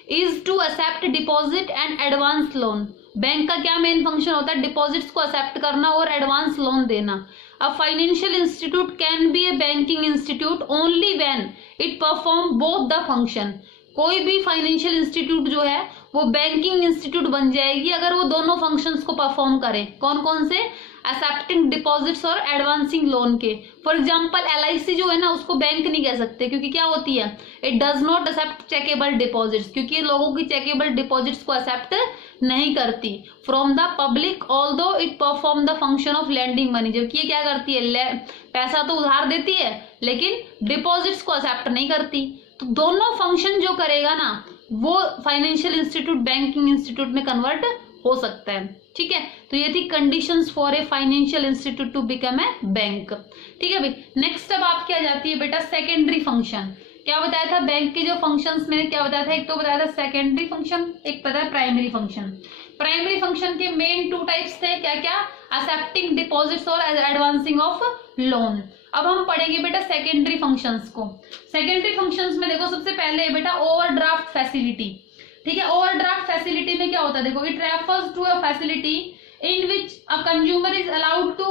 is to accept deposit and advance loan. Bank का क्या मेन फंक्शन होता है? डिपॉजिट्स को एक्सेप्ट करना और एडवांस लोन देना। A financial institute can be A banking institute only when it perform both the function. कोई भी फाइनेंशियल इंस्टीट्यूट जो है वो बैंकिंग इंस्टीट्यूट बन जाएगी अगर वो दोनों फंक्शंस को परफॉर्म करे। कौन कौन से? एक्सेप्टिंग डिपॉजिट्स और एडवांसिंग लोन के। फॉर एग्जांपल LIC जो है ना, उसको बैंक नहीं कह सकते, क्योंकि क्या होती है, it does not accept chequable deposits, क्योंकि लोगों की चेकेबल डिपॉजिट्स को एक्सेप्ट नहीं करती from the public although it perform the function of lending money. जबकि ये क्या करती है, पैसा तो उधार देती है लेकिन डिपॉजिट्स को एक्सेप्ट नहीं करती। तो दोनों फंक्शन जो करेगा ना वो फाइनेंशियल इंस्टीट्यूट बैंकिंग इंस्टीट्यूट में कन्वर्ट हो सकता है। ठीक है, तो ये थी conditions for a financial institute to become a bank. ठीक है भाई, नेक्स्ट अब आपकी आ जाती है बेटा सेकेंडरी फंक्शन। क्या बताया था बैंक के जो फंक्शंस मैंने क्या बताया था? एक तो बताया था सेकेंडरी फंक्शन, एक पता है प्राइमरी फंक्शन। प्राइमरी फंक्शन के मेन 2 टाइप्स थे, क्या क्या? एक्सेप्टिंग डिपॉजिट्स और एडवांसिंग ऑफ लोन। अब हम पढ़ेंगे बेटा सेकेंडरी फंक्शंस को। सेकेंडरी फंक्शंस में देखो सबसे पहले है बेटा ओवरड्राफ्ट फैसिलिटी। ठीक है, ओवरड्राफ्ट फैसिलिटी में क्या होता है? देखो, it refers to a facility in which a consumer is allowed to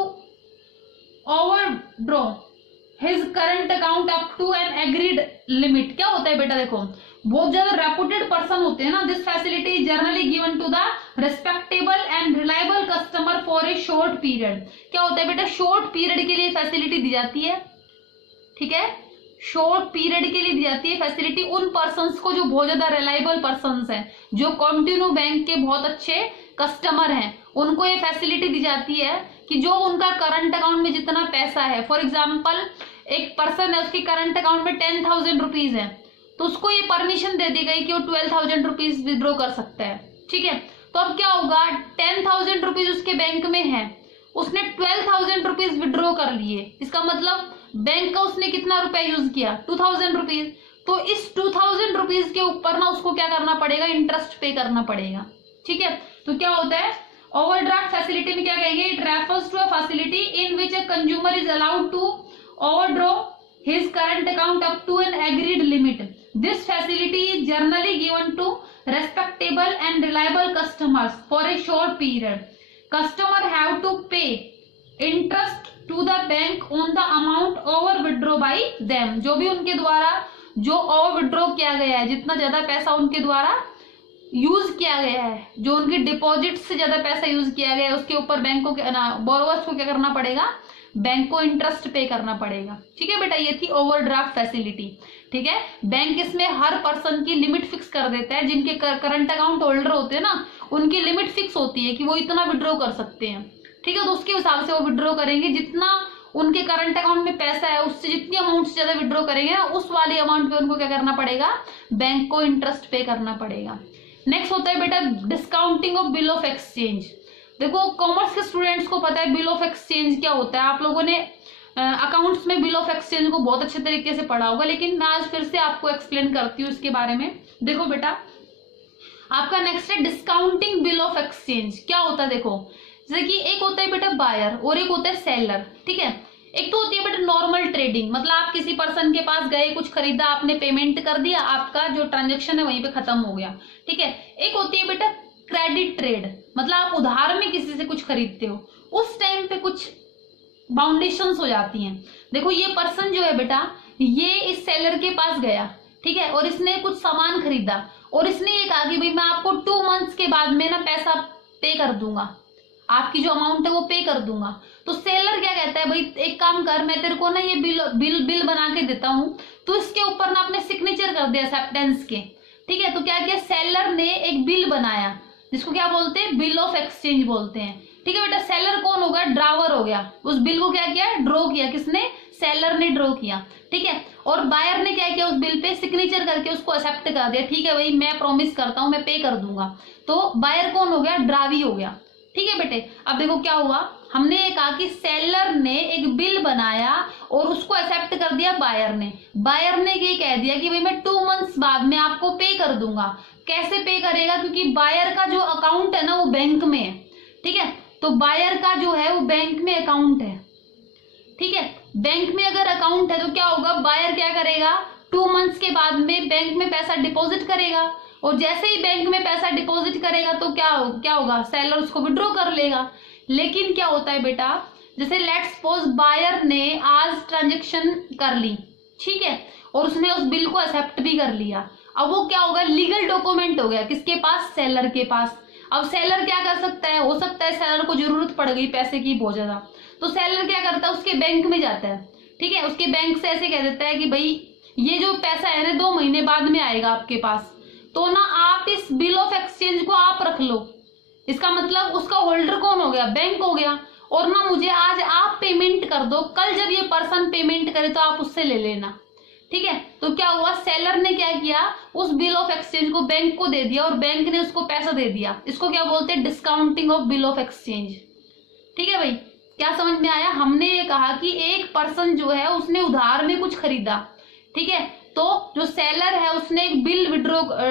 overdraw his current account up to an agreed limit. क्या होता है बेटा? देखो, बहुत ज्यादा रेपुटेड पर्सन होते हैं ना, this facility is generally given to the respectable and reliable customer for a short period. क्या होता है बेटा? शॉर्ट पीरियड के लिए फैसिलिटी दी जाती है। ठीक है, शॉर्ट पीरियड के लिए दी जाती है फैसिलिटी उन पर्सन्स को जो बहुत ज्यादा रिलायबल पर्सन्स हैं, जो कंटिन्यू बैंक के बहुत अच्छे कस्टमर हैं, उनको ये फैसिलिटी दी जाती है कि जो उनका करंट अकाउंट में जितना पैसा है, फॉर एग्जाम्पल एक पर्सन है, उसके करंट अकाउंट में 10,000 रुपीज है, तो उसको ये परमिशन दे दी गई कि वो 12,000 रुपीज विड्रॉ कर सकता है। ठीक है, तो अब क्या होगा? 10,000 रुपीज उसके बैंक में है, उसने 12,000 रुपीज विड्रॉ कर लिए, इसका मतलब बैंक का उसने कितना रुपया यूज किया? 2,000 रुपीज। तो इस 2,000 रुपीज के ऊपर ना उसको क्या करना पड़ेगा? इंटरेस्ट पे करना पड़ेगा। ठीक है, तो क्या होता है ओवरड्राफ्ट फैसिलिटी में? क्या कहेंगे? It refers to a facility in which a consumer is allowed to overdraw his current account up to an agreed limit. This facility is generally given to respectable and reliable customers for a short period. Customer have to pay interest to the bank on the amount over withdraw by them. जो भी उनके द्वारा जो over withdraw किया गया है, जितना ज्यादा पैसा उनके द्वारा यूज किया गया है, जो उनकी डिपॉजिट से ज्यादा पैसा यूज किया गया है, उसके ऊपर बैंक को बोरोवर्स को क्या करना पड़ेगा? बैंक को इंटरेस्ट पे करना पड़ेगा। ठीक है बेटा, ये थी ओवरड्राफ्ट फैसिलिटी। ठीक है, बैंक इसमें हर पर्सन की लिमिट फिक्स कर देता है। जिनके करंट अकाउंट होल्डर होते हैं ना, उनकी लिमिट फिक्स होती है कि वो इतना विड्रॉ कर सकते हैं। ठीक है, तो उसके हिसाब से वो विड्रॉ करेंगे, जितना उनके करंट अकाउंट में पैसा है उससे जितनी अमाउंट से ज्यादा विड्रॉ करेंगे ना, उस वाली अमाउंट पे उनको क्या करना पड़ेगा? बैंक को इंटरेस्ट पे करना पड़ेगा। नेक्स्ट होता है बेटा discounting of bill of exchange. देखो, कॉमर्स के स्टूडेंट्स को पता है बिल ऑफ एक्सचेंज क्या होता है। आप लोगों ने अकाउंट्स में बिल ऑफ एक्सचेंज को बहुत अच्छे तरीके से पढ़ा होगा, लेकिन मैं आज फिर से आपको एक्सप्लेन करती हूँ इसके बारे में। देखो बेटा, आपका नेक्स्ट है डिस्काउंटिंग बिल ऑफ एक्सचेंज। क्या होता है? देखो, जैसे कि एक होता है बेटा बायर और एक होता है सेलर। ठीक है, एक तो होती है बेटा नॉर्मल ट्रेडिंग, मतलब आप किसी पर्सन के पास गए, कुछ खरीदा, आपने पेमेंट कर दिया, आपका जो ट्रांजेक्शन है वहीं पे खत्म हो गया। ठीक है, एक होती है बेटा क्रेडिट ट्रेड, मतलब आप उधार में किसी से कुछ खरीदते हो, उस टाइम पे कुछ बाउंडेशंस हो जाती हैं। देखो, ये पर्सन जो है बेटा, ये इस सेलर के पास गया, ठीक है, और इसने कुछ सामान खरीदा और इसने ये कहा कि भाई मैं आपको 2 मंथ्स के बाद में ना पैसा पे कर दूंगा, आपकी जो अमाउंट है वो पे कर दूंगा। तो सेलर क्या कहता है? भाई एक काम कर, मैं तेरे को ना ये बिल बना के देता हूँ, तो इसके ऊपर ना अपने सिग्नेचर कर दे एक्सेप्टेंस के। ठीक है, तो क्या किया? सेलर ने एक बिल बनाया, जिसको क्या बोलते हैं? बिल ऑफ एक्सचेंज बोलते हैं। ठीक है बेटा, सेलर कौन हो गया? ड्रावर हो गया। उस बिल को क्या किया? ड्रॉ किया। किसने? सेलर ने ड्रॉ किया। ठीक है, और बायर ने क्या किया? उस बिल पे सिग्नेचर करके उसको एक्सेप्ट कर दिया। ठीक है भाई, मैं प्रॉमिस करता हूं, मैं पे कर दूंगा। तो बायर कौन हो गया? ड्रावी हो गया। ठीक है बेटे, अब देखो क्या हुआ, हमने ये कहा कि सेलर ने एक बिल बनाया और उसको एक्सेप्ट कर दिया बायर ने। बायर ने ये कह दिया कि भाई मैं 2 मंथ्स बाद में आपको पे कर दूंगा। कैसे पे करेगा? क्योंकि बायर का जो अकाउंट है ना वो बैंक में है। ठीक है, तो बायर का जो है वो बैंक में अकाउंट है। ठीक है, बैंक में अगर अकाउंट है तो क्या होगा? बायर क्या करेगा? 2 मंथ्स के बाद में बैंक में पैसा डिपॉजिट करेगा और जैसे ही बैंक में पैसा डिपॉजिट करेगा तो क्या होगा, सेलर उसको विड्रॉ कर लेगा। लेकिन क्या होता है बेटा, जैसे लेट्स सपोज बायर ने आज ट्रांजेक्शन कर ली, ठीक है, और उसने उस बिल को एक्सेप्ट भी कर लिया। अब वो क्या होगा, लीगल डॉक्यूमेंट हो गया, किसके पास, सेलर के पास। अब सेलर क्या कर सकता है, हो सकता है सेलर को जरूरत पड़ गई पैसे की बहुत ज्यादा, तो सेलर क्या करता है, उसके बैंक में जाता है, ठीक है, उसके बैंक से ऐसे कह देता है कि भाई ये जो पैसा है ना 2 महीने बाद में आएगा आपके पास, तो ना आप इस बिल ऑफ एक्सचेंज को आप रख लो। इसका मतलब उसका होल्डर कौन हो गया, बैंक हो गया। और ना मुझे आज आप पेमेंट कर दो, कल जब ये पर्सन पेमेंट करे तो आप उससे ले लेना, ठीक है। तो क्या हुआ, सेलर ने क्या किया, उस बिल ऑफ एक्सचेंज को बैंक को दे दिया और बैंक ने उसको पैसा दे दिया। इसको क्या बोलते हैं, discounting of bill of exchange. ठीक है भाई, क्या समझ में आया। हमने ये कहा कि एक पर्सन जो है उसने उधार में कुछ खरीदा, ठीक है, तो जो सेलर है उसने एक बिल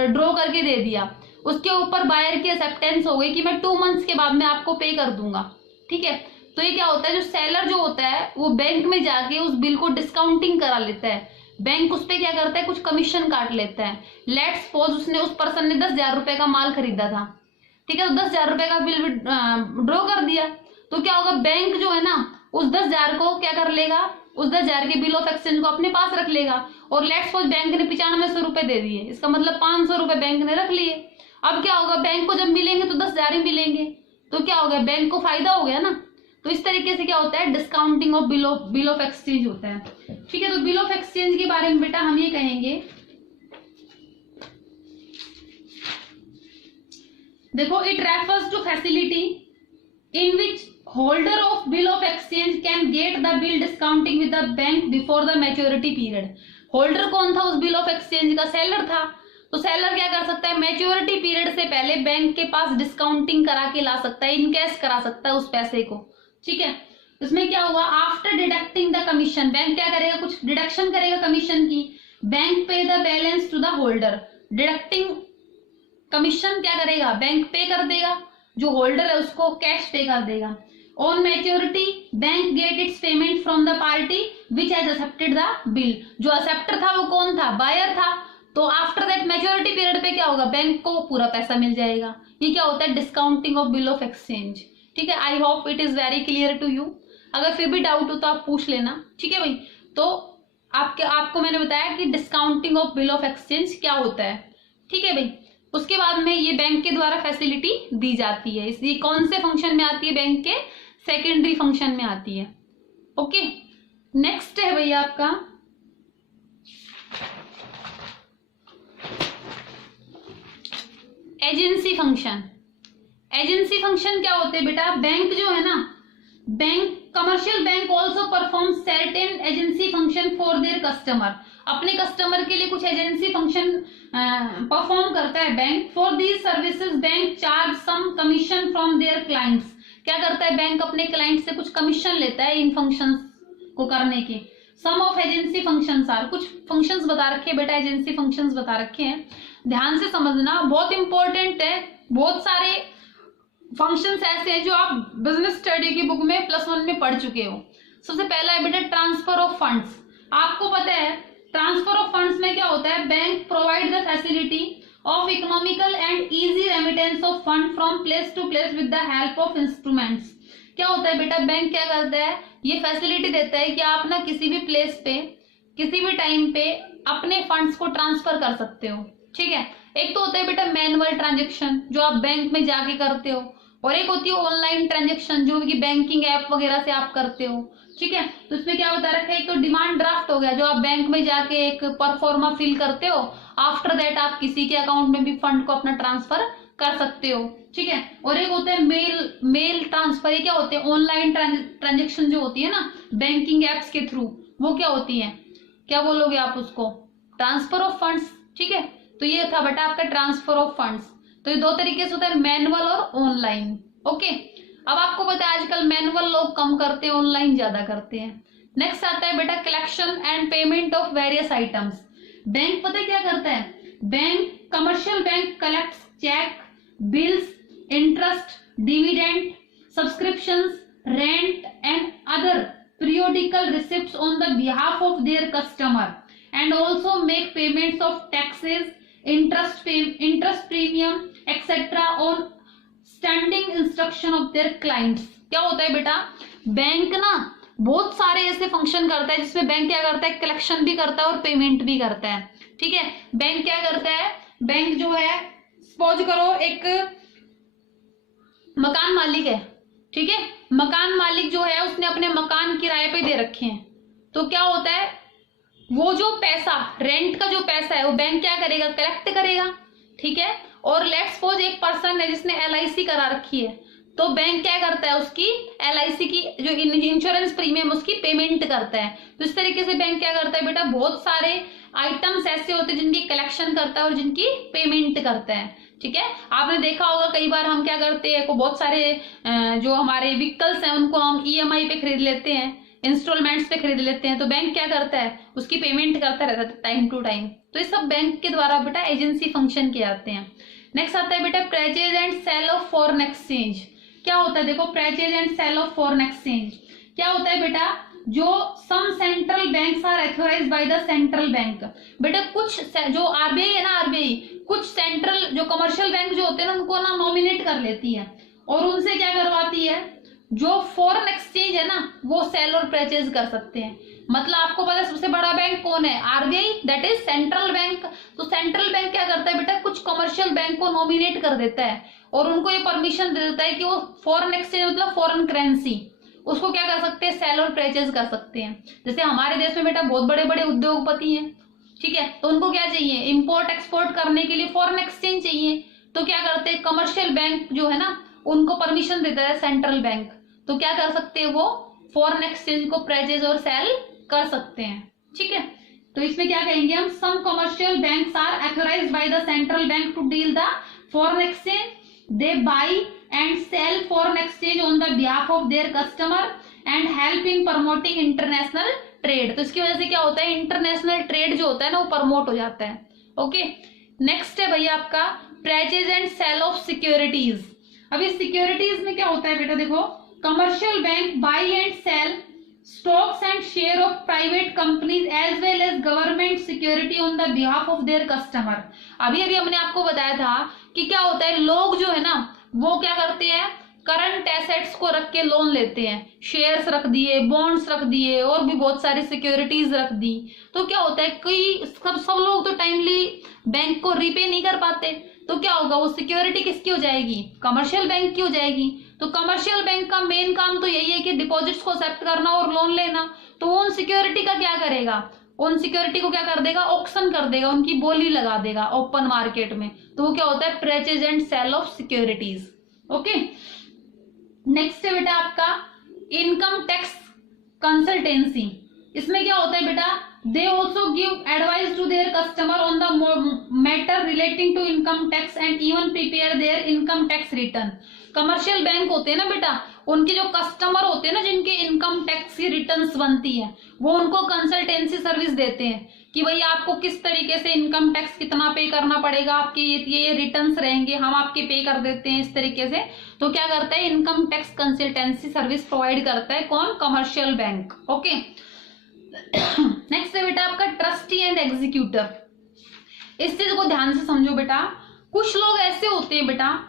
ड्रॉ करके दे दिया, उसके ऊपर बायर की एक्सेप्टेंस हो गई कि मैं 2 मंथ्स के बाद में आपको पे कर दूंगा, ठीक है। तो ये क्या होता है, जो सेलर जो होता है वो बैंक में जाके उस बिल को डिस्काउंटिंग करा लेता है, बैंक उस पे क्या करता है, कुछ कमीशन काट लेता है। लेट्स सपोज उसने, उस पर्सन ने 10,000 रुपए का माल खरीदा था, ठीक है, तो 10,000 रुपए का बिल ड्रॉ कर दिया, तो क्या होगा, बैंक जो है ना उस 10,000 को क्या कर लेगा, उस 10,000 के बिल ऑफ एक्सचेंज को अपने पास रख लेगा। और लेट्स सपोज बैंक ने 9500 रुपए दे दिए, इसका मतलब 500 रुपए बैंक ने रख लिए। अब क्या होगा, बैंक को जब मिलेंगे तो 10,000 ही मिलेंगे, तो क्या हो गया, बैंक को फायदा हो गया ना। तो इस तरीके से क्या होता है, discounting of bill of exchange होता है, ठीक है। तो बिल ऑफ एक्सचेंज के बारे में बेटा हम ये कहेंगे, देखो, it refers to facility in which holder of bill of exchange can get the bill discounting with the bank before the maturity period. Holder कौन था उस बिल ऑफ एक्सचेंज का, सेलर था। तो सेलर क्या कर सकता है, मैच्योरिटी पीरियड से पहले बैंक के पास डिस्काउंटिंग करा के ला सकता है, इनकैश करा सकता है उस पैसे को, ठीक है। इसमें क्या हुआ, after deducting the commission, bank क्या करेगा, कुछ डिडक्शन करेगा कमीशन की, bank pay the balance to the holder. Deducting commission क्या करेगा, बैंक पे कर देगा, जो होल्डर है उसको कैश पे कर देगा। On maturity bank get its payment from the party which has accepted the bill. जो एक्सेप्टर था वो कौन था, बायर था। तो आफ्टर दैट मैच्योरिटी पीरियड पे क्या होगा, बैंक को पूरा पैसा मिल जाएगा। ये क्या होता है, discounting of bill of exchange, ठीक है। I hope it is very clear to you. अगर फिर भी डाउट हो तो आप पूछ लेना, ठीक है भाई। तो आपको मैंने बताया कि discounting of bill of exchange क्या होता है, ठीक है भाई। उसके बाद में ये बैंक के द्वारा फैसिलिटी दी जाती है, इसलिए कौन से फंक्शन में आती है, बैंक के सेकेंडरी फंक्शन में आती है। ओके, नेक्स्ट है भैया आपका एजेंसी फंक्शन। एजेंसी फंक्शन क्या होते हैं बेटा, बैंक जो है ना, bank commercial bank also perform certain agency function for their customer. अपने कस्टमर के लिए कुछ एजेंसी फंक्शन परफॉर्म करता है bank. For these services bank charge some commission from their clients. क्या करता है बैंक, अपने क्लाइंट से कुछ कमीशन लेता है इन फंक्शंस को करने के। सम ऑफ एजेंसी फंक्शंस आर, कुछ फंक्शंस बता रखे हैं बेटा, एजेंसी फंक्शंस बता रखे हैं, ध्यान से समझना, बहुत इंपॉर्टेंट है। बहुत सारे फंक्शंस ऐसे हैं जो आप बिजनेस स्टडी की बुक में +1 में पढ़ चुके हो। सबसे पहला है बेटा ट्रांसफर ऑफ फंड्स। आपको पता है ट्रांसफर ऑफ फंड्स में क्या होता है, bank provide the facility of economical and easy remittance of fund from place to place with the help of instruments. क्या होता है बेटा, बैंक क्या करता है, ये फैसिलिटी देता है कि आप ना किसी भी प्लेस पे किसी भी टाइम पे अपने फंड्स को ट्रांसफर कर सकते हो, ठीक है। एक तो होता है बेटा मैनुअल ट्रांजेक्शन जो आप बैंक में जाके करते हो, और एक होती है ऑनलाइन ट्रांजेक्शन जो कि बैंकिंग ऐप वगैरह से आप करते हो, ठीक है। तो इसमें क्या बता रखा है, एक तो डिमांड ड्राफ्ट हो गया जो आप बैंक में जाके एक परफॉर्मा फिल करते हो, आफ्टर दैट आप किसी के अकाउंट में भी फंड को अपना ट्रांसफर कर सकते हो, ठीक है। और एक होता है मेल ट्रांसफर। ये क्या होते हैं, ऑनलाइन ट्रांजेक्शन जो होती है ना बैंकिंग एप्स के थ्रू, वो क्या होती है, क्या बोलोगे आप उसको, ट्रांसफर ऑफ फंड्स, ठीक है। तो ये था बेटा आपका ट्रांसफर ऑफ फंड्स। तो ये 2 तरीके से होता है, मैनुअल और ऑनलाइन, ओके। अब आपको पता है आजकल मैनुअल लोग कम करते हैं, ऑनलाइन ज्यादा करते हैं। नेक्स्ट आता है बेटा collection and payment of various items. Bank पता है क्या करता है, bank commercial bank collects cheque, bills, interest, dividend, subscriptions, rent and other periodical receipts on the behalf of their customer and also make payments of taxes, interest premium etcetera on standing instruction of their clients. क्या होता है बेटा, bank ना बहुत सारे ऐसे function करता है जिसमें बैंक क्या करता है, कलेक्शन भी करता है और पेमेंट भी करता है। ठीक है, बैंक क्या करता है, बैंक जो है सपोज करो एक मकान मालिक है, ठीक है, मकान मालिक जो है उसने अपने मकान किराए पे दे रखे हैं, तो क्या होता है वो जो पैसा रेंट का जो पैसा है वो बैंक क्या करेगा, कलेक्ट करेगा। ठीक है, और लेट्स सपोज एक पर्सन है जिसने LIC करा रखी है, तो बैंक क्या करता है उसकी LIC की जो इंश्योरेंस प्रीमियम उसकी पेमेंट करता है। तो इस तरीके से बैंक क्या करता है बेटा, बहुत सारे आइटम्स ऐसे होते हैं जिनकी कलेक्शन करता है और जिनकी पेमेंट करता है। ठीक है, आपने देखा होगा कई बार हम क्या करते हैं, को बहुत सारे जो हमारे व्हीकल्स हैं उनको हम EMI पे खरीद लेते हैं, इंस्टॉलमेंट्स पे खरीद लेते हैं, तो बैंक क्या करता है उसकी पेमेंट करता रहता है टाइम टू टाइम। तो ये सब बैंक के द्वारा बेटा एजेंसी फंक्शन किए जाते हैं। नेक्स्ट आता है बेटा purchase and sale of foreign exchange. क्या होता है देखो, purchase and sale of foreign exchange क्या होता है बेटा, जो some central banks are authorised by the central bank. बेटा कुछ जो RBI है ना, RBI कुछ सेंट्रल जो कमर्शियल बैंक जो होते हैं ना उनको ना नॉमिनेट कर लेती है और उनसे क्या करवाती है, जो फॉरेन एक्सचेंज है ना वो सेल और परचेज कर सकते हैं। मतलब आपको पता है सबसे बड़ा बैंक कौन है, RBI, that is central bank. तो सेंट्रल बैंक क्या करता है बेटा, कुछ कमर्शियल बैंक को नॉमिनेट कर देता है और उनको ये परमिशन दे देता है कि वो फॉरेन एक्सचेंज मतलब फॉरेन करेंसी उसको क्या कर सकते हैं, सेल और परचेज कर सकते हैं। जैसे हमारे देश में बेटा बहुत बड़े बड़े उद्योगपति हैं, ठीक है, तो उनको क्या चाहिए, इंपोर्ट एक्सपोर्ट करने के लिए फॉरेन एक्सचेंज चाहिए, तो क्या करते हैं कमर्शियल बैंक जो है ना उनको परमिशन देता है सेंट्रल बैंक, तो क्या कर सकते हैं वो फॉरेन एक्सचेंज को परचेज और सेल कर सकते हैं। ठीक है, तो इसमें क्या कहेंगे हम, some commercial banks are authorised by the central bank to deal the foreign exchange, they buy and sell foreign exchange on the behalf of their customer and help in promoting international trade। तो इसकी वजह से क्या होता है, international trade जो होता है ना वो प्रमोट हो जाता है। ओके, नेक्स्ट है भैया आपका purchase and sale of securities. अभी सिक्योरिटीज में क्या होता है बेटा, देखो commercial bank buy and sale stocks and share of private companies as well as government security on the behalf of their customer. अभी अभी हमने आपको बताया था कि क्या होता है, लोग जो है ना वो क्या करते हैं, करंट एसेट्स को रख के लोन लेते हैं, शेयर्स रख दिए, बॉन्ड्स रख दिए और भी बहुत सारी सिक्योरिटीज रख दी। तो क्या होता है, कई सब लोग तो टाइमली बैंक को रीपे नहीं कर पाते, तो क्या होगा, वो सिक्योरिटी किसकी हो जाएगी, कमर्शियल बैंक की हो जाएगी। तो कमर्शियल बैंक का मेन काम तो यही है कि डिपॉजिट्स को एक्सेप्ट करना और लोन लेना, तो वो उन सिक्योरिटी का क्या करेगा, उन सिक्योरिटी को क्या कर देगा, ऑक्शन कर देगा, उनकी बोली लगा देगा ओपन मार्केट में। तो वो क्या होता है, purchase and sale of securities. Okay, next है बेटा आपका इनकम टैक्स कंसल्टेंसी। इसमें क्या होता है बेटा, they also give advice to their customer on the matter relating to income tax and even prepare their income tax return. Commercial bank होते हैं ना बेटा, उनके जो कस्टमर होते हैं ना जिनके इनकम टैक्स की रिटर्न्स बनती है, वो उनको कंसल्टेंसी सर्विस देते हैं कि भाई आपको किस तरीके से इनकम टैक्स कितना पे करना पड़ेगा, आपके ये रिटर्न्स रहेंगे, हम आपके पे कर देते हैं इस तरीके से। तो क्या करता है, income tax consultancy service provide करता है कौन, कमर्शियल बैंक। ओके, नेक्स्ट है बेटा आपका ट्रस्टी एंड एग्जीक्यूटर। इस चीज को ध्यान से समझो बेटा, कुछ लोग ऐसे होते हैं बेटा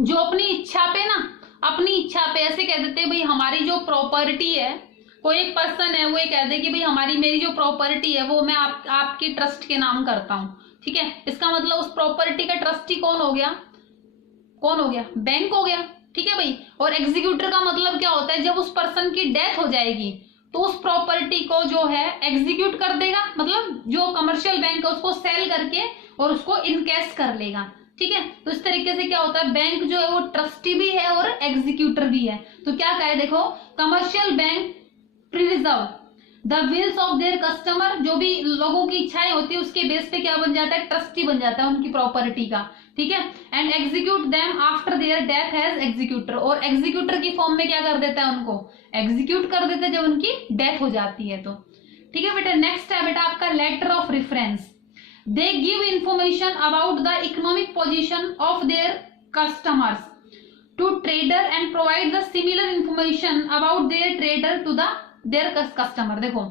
जो अपनी इच्छा पे ऐसे कह देते हैं भाई हमारी जो प्रॉपर्टी है, कोई एक पर्सन है वो ये कह दे कि भाई मेरी जो प्रॉपर्टी है वो मैं आपकी ट्रस्ट के नाम करता हूँ। ठीक है, इसका मतलब उस प्रॉपर्टी का ट्रस्टी कौन हो गया, बैंक हो गया। ठीक है भाई, और एग्जीक्यूटर का मतलब क्या होता है, जब उस पर्सन की डेथ हो जाएगी तो उस प्रॉपर्टी को जो है एग्जीक्यूट कर देगा, मतलब जो कमर्शियल बैंक है उसको सेल करके और उसको इनकैश कर लेगा। ठीक है, तो इस तरीके से क्या होता है, बैंक जो है वो ट्रस्टी भी है और एग्जीक्यूटर भी है। तो क्या कहे देखो, commercial bank preserve the wills of their customer, जो भी लोगों की इच्छाएं होती है उसके बेस पे क्या बन जाता है, ट्रस्टी बन जाता है उनकी प्रॉपर्टी का। ठीक है, and execute them after their death as executor, और एग्जीक्यूटर की फॉर्म में क्या कर देता है, उनको एग्जीक्यूट कर देता है जब उनकी डेथ हो जाती है। तो ठीक है बेटा, नेक्स्ट है बेटा आपका letter of reference. They give information about the economic position of their customers to trader and provide the similar information about their trader to their customer। देखो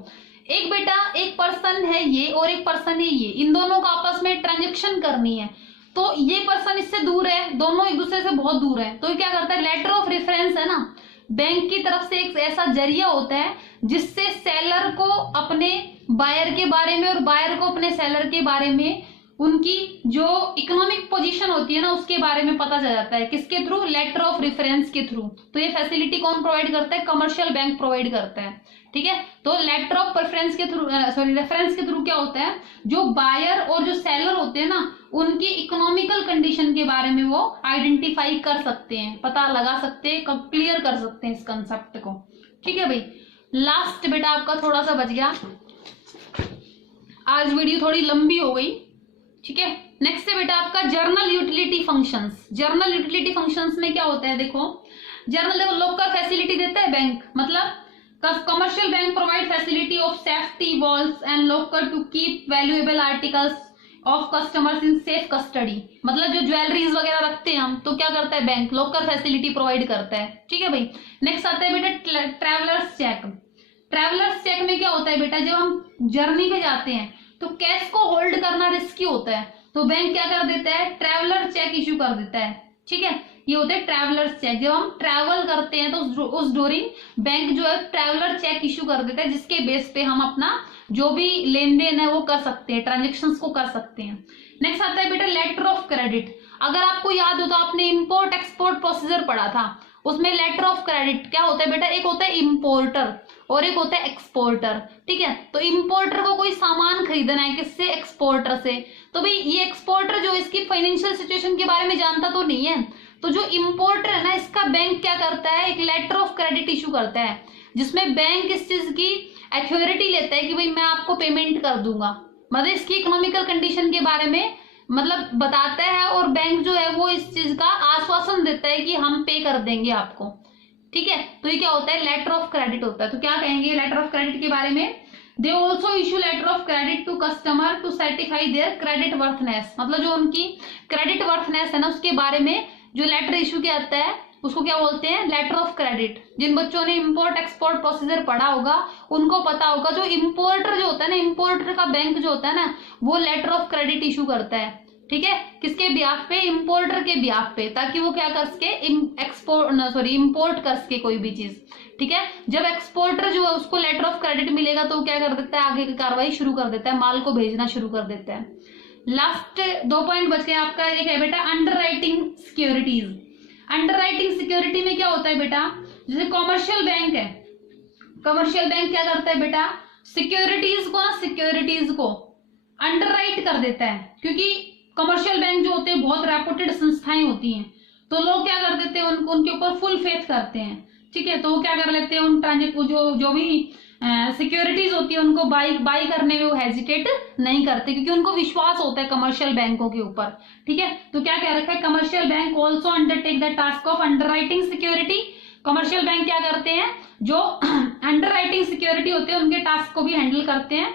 एक बेटा एक पर्सन है ये और एक पर्सन है ये, इन दोनों को आपस में ट्रांजेक्शन करनी है, तो ये पर्सन इससे दूर है, दोनों एक दूसरे से बहुत दूर है, तो ये क्या करता है, लेटर ऑफ रेफरेंस है ना, बैंक की तरफ से एक ऐसा जरिया होता है जिससे सेलर को अपने बायर के बारे में और बायर को अपने सेलर के बारे में उनकी जो इकोनॉमिक पोजीशन होती है ना उसके बारे में पता चल जाता है। किसके थ्रू, लेटर ऑफ रेफरेंस के थ्रू। तो ये फैसिलिटी कौन प्रोवाइड करता है, कमर्शियल बैंक प्रोवाइड करता है। ठीक है, तो लेटर ऑफ प्रेफरेंस के थ्रू रेफरेंस के थ्रू क्या होता है, जो बायर और जो सेलर होते हैं ना उनकी इकोनॉमिकल कंडीशन के बारे में वो आइडेंटिफाई कर सकते हैं, पता लगा सकते हैं, क्लियर कर सकते हैं इस कंसेप्ट को। ठीक है भाई, लास्ट बेटा आपका थोड़ा सा बच गया, आज वीडियो थोड़ी लंबी हो गई। ठीक है, नेक्स्ट है बेटा आपका journal utility functions. Journal utility functions में क्या होता है, देखो जर्नल देखो लॉकर फैसिलिटी देता है बैंक, मतलब commercial bank provide facility of safety walls and locker to keep valuable articles of customers in safe custody. मतलब जो ज्वेलरीज वगैरह रखते हैं हम, तो क्या करता है बैंक, लॉकर फैसिलिटी प्रोवाइड करता है। ठीक है भाई, नेक्स्ट आता है बेटा ट्रैवलर्स चेक। ट्रैवलर्स चेक में क्या होता है बेटा, जब हम जर्नी पे जाते हैं तो कैश को होल्ड करना रिस्की होता है, तो बैंक क्या कर देता है, ट्रैवलर चेक इश्यू कर देता है। ठीक है, ये होते हैं ट्रैवलर्स चेक। जब हम ट्रैवल करते हैं तो उस ड्यूरिंग बैंक जो है ट्रैवलर चेक इश्यू कर देता है, जिसके बेस पे हम अपना जो भी लेन देन है वो कर सकते हैं, ट्रांजेक्शन्स को कर सकते हैं। नेक्स्ट आता है बेटा लेटर ऑफ क्रेडिट। अगर आपको याद हो तो आपने इंपोर्ट एक्सपोर्ट प्रोसीजर पढ़ा था, उसमें लेटर ऑफ क्रेडिट क्या होता है बेटा, एक होता है इंपोर्टर और एक होता है एक्सपोर्टर। ठीक है, तो इंपोर्टर को कोई सामान खरीदना है किससे, एक्सपोर्टर से, तो भाई ये एक्सपोर्टर जो इसकी फाइनेंशियल सिचुएशन के बारे में जानता तो नहीं है, तो जो इंपोर्टर है ना इसका बैंक क्या करता है, एक लेटर ऑफ क्रेडिट इशू करता है, जिसमें बैंक इस चीज की एश्योरिटी लेता है कि भाई मैं आपको पेमेंट कर दूंगा, मतलब इसकी इकोनॉमिकल कंडीशन के बारे में मतलब बताता है, और बैंक जो है वो इस चीज का आश्वासन देता है कि हम पे कर देंगे आपको। ठीक है, तो ये क्या होता है, लेटर ऑफ क्रेडिट होता है। तो क्या कहेंगे लेटर ऑफ क्रेडिट के बारे में, they also issue letter of credit to customer to certify their credit worthiness. मतलब जो उनकी क्रेडिट वर्थनेस है ना उसके बारे में जो लेटर इशू किया जाता है उसको क्या बोलते हैं, लेटर ऑफ क्रेडिट। जिन बच्चों ने इंपोर्ट एक्सपोर्ट प्रोसीजर पढ़ा होगा उनको पता होगा, जो इंपोर्टर जो होता है ना, इंपोर्टर का बैंक जो होता है ना वो लेटर ऑफ क्रेडिट इशू करता है। ठीक है, किसके ब्याह पे, इंपोर्टर के ब्याह पे, ताकि वो क्या कर सके, इंपोर्ट कर सके कोई भी चीज। ठीक है, जब एक्सपोर्टर जो है उसको लेटर ऑफ क्रेडिट मिलेगा तो क्या कर देता है, आगे की कार्रवाई शुरू कर देता है, माल को भेजना शुरू कर देता है। लास्ट 2 पॉइंट बच गए आपका, एक है बेटा under writing securities. Under writing security में क्या होता है बेटा, जैसे कॉमर्शियल बैंक है, कमर्शियल बैंक क्या करता है बेटा, सिक्योरिटीज को अंडर राइट कर देता है, क्योंकि कमर्शियल बैंक जो होते हैं बहुत रेपुटेड संस्थाएं होती हैं, तो लोग क्या कर देते हैं, उनको उनके ऊपर फुल फेथ करते हैं। ठीक है, तो वो क्या कर लेते हैं, उन जो भी सिक्योरिटीज होती है उनको बाई करने में वो हेजिटेट नहीं करते, क्योंकि उनको विश्वास होता है कमर्शियल बैंकों के ऊपर। ठीक है, तो क्या कह रखा है, commercial bank also undertake the task of under writing security. Commercial bank क्या करते हैं, जो अंडर राइटिंग सिक्योरिटी होते हैं उनके टास्क को भी हैंडल करते हैं।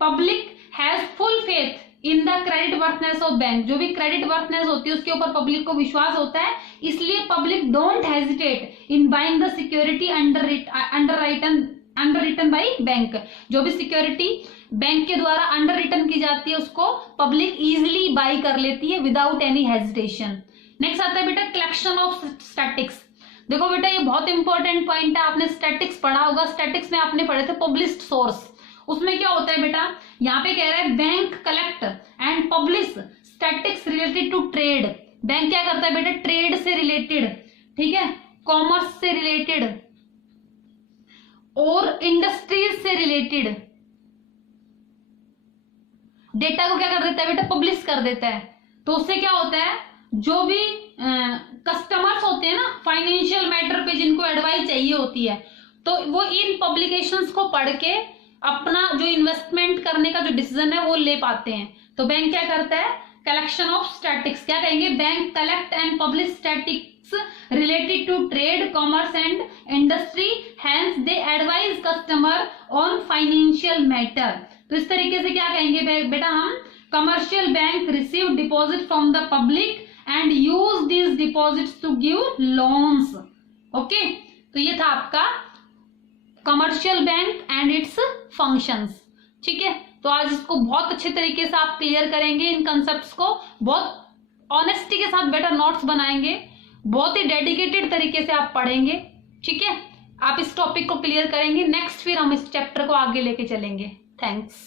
Public has full faith in the credit वर्थनेस of bank. जो भी क्रेडिट वर्थनेस होती है उसके ऊपर पब्लिक को विश्वास होता है, इसलिए public don't hesitate in buying the security underwritten by bank. जो भी सिक्योरिटी बैंक के द्वारा अंडर रिटन की जाती है उसको पब्लिक इजिली बाई कर लेती है विदाउट एनी हेजिटेशन। नेक्स्ट आता है बेटा कलेक्शन ऑफ स्टैटिक्स। देखो बेटा ये बहुत इंपॉर्टेंट पॉइंट है, आपने स्टैटिक्स पढ़ा होगा, स्टैटिक्स में आपने पढ़े थे पब्लिश्ड सोर्स। उसमें क्या होता है बेटा, यहाँ पे कह रहा है bank collect and publish statics related to trade. Bank क्या करता है बेटा, ट्रेड से रिलेटेड, ठीक है, कॉमर्स से रिलेटेड और इंडस्ट्रीज से रिलेटेड डेटा को क्या कर देता है बेटा, पब्लिश कर देता है। तो उससे क्या होता है, जो भी कस्टमर्स होते हैं ना फाइनेंशियल मैटर पे जिनको एडवाइस चाहिए होती है, तो वो इन पब्लिकेशंस को पढ़ के अपना जो इन्वेस्टमेंट करने का जो डिसीजन है वो ले पाते हैं। तो बैंक क्या करता है, कलेक्शन ऑफ स्टैटिक्स, क्या कहेंगे, bank collect and publish statics related to trade, commerce and industry, hence they advise customer on financial matter. तो इस तरीके से क्या कहेंगे बेटा हम, commercial bank receive deposit from the public and use this deposits to give loans. Okay, तो ये था आपका commercial bank and its functions. ठीक है, तो आज इसको बहुत अच्छे तरीके से आप क्लियर करेंगे, इन कंसेप्ट्स को बहुत ऑनेस्टी के साथ बेटर नोट्स बनाएंगे, बहुत ही डेडिकेटेड तरीके से आप पढ़ेंगे। ठीक है, आप इस टॉपिक को क्लियर करेंगे, नेक्स्ट फिर हम इस चैप्टर को आगे लेके चलेंगे। थैंक्स।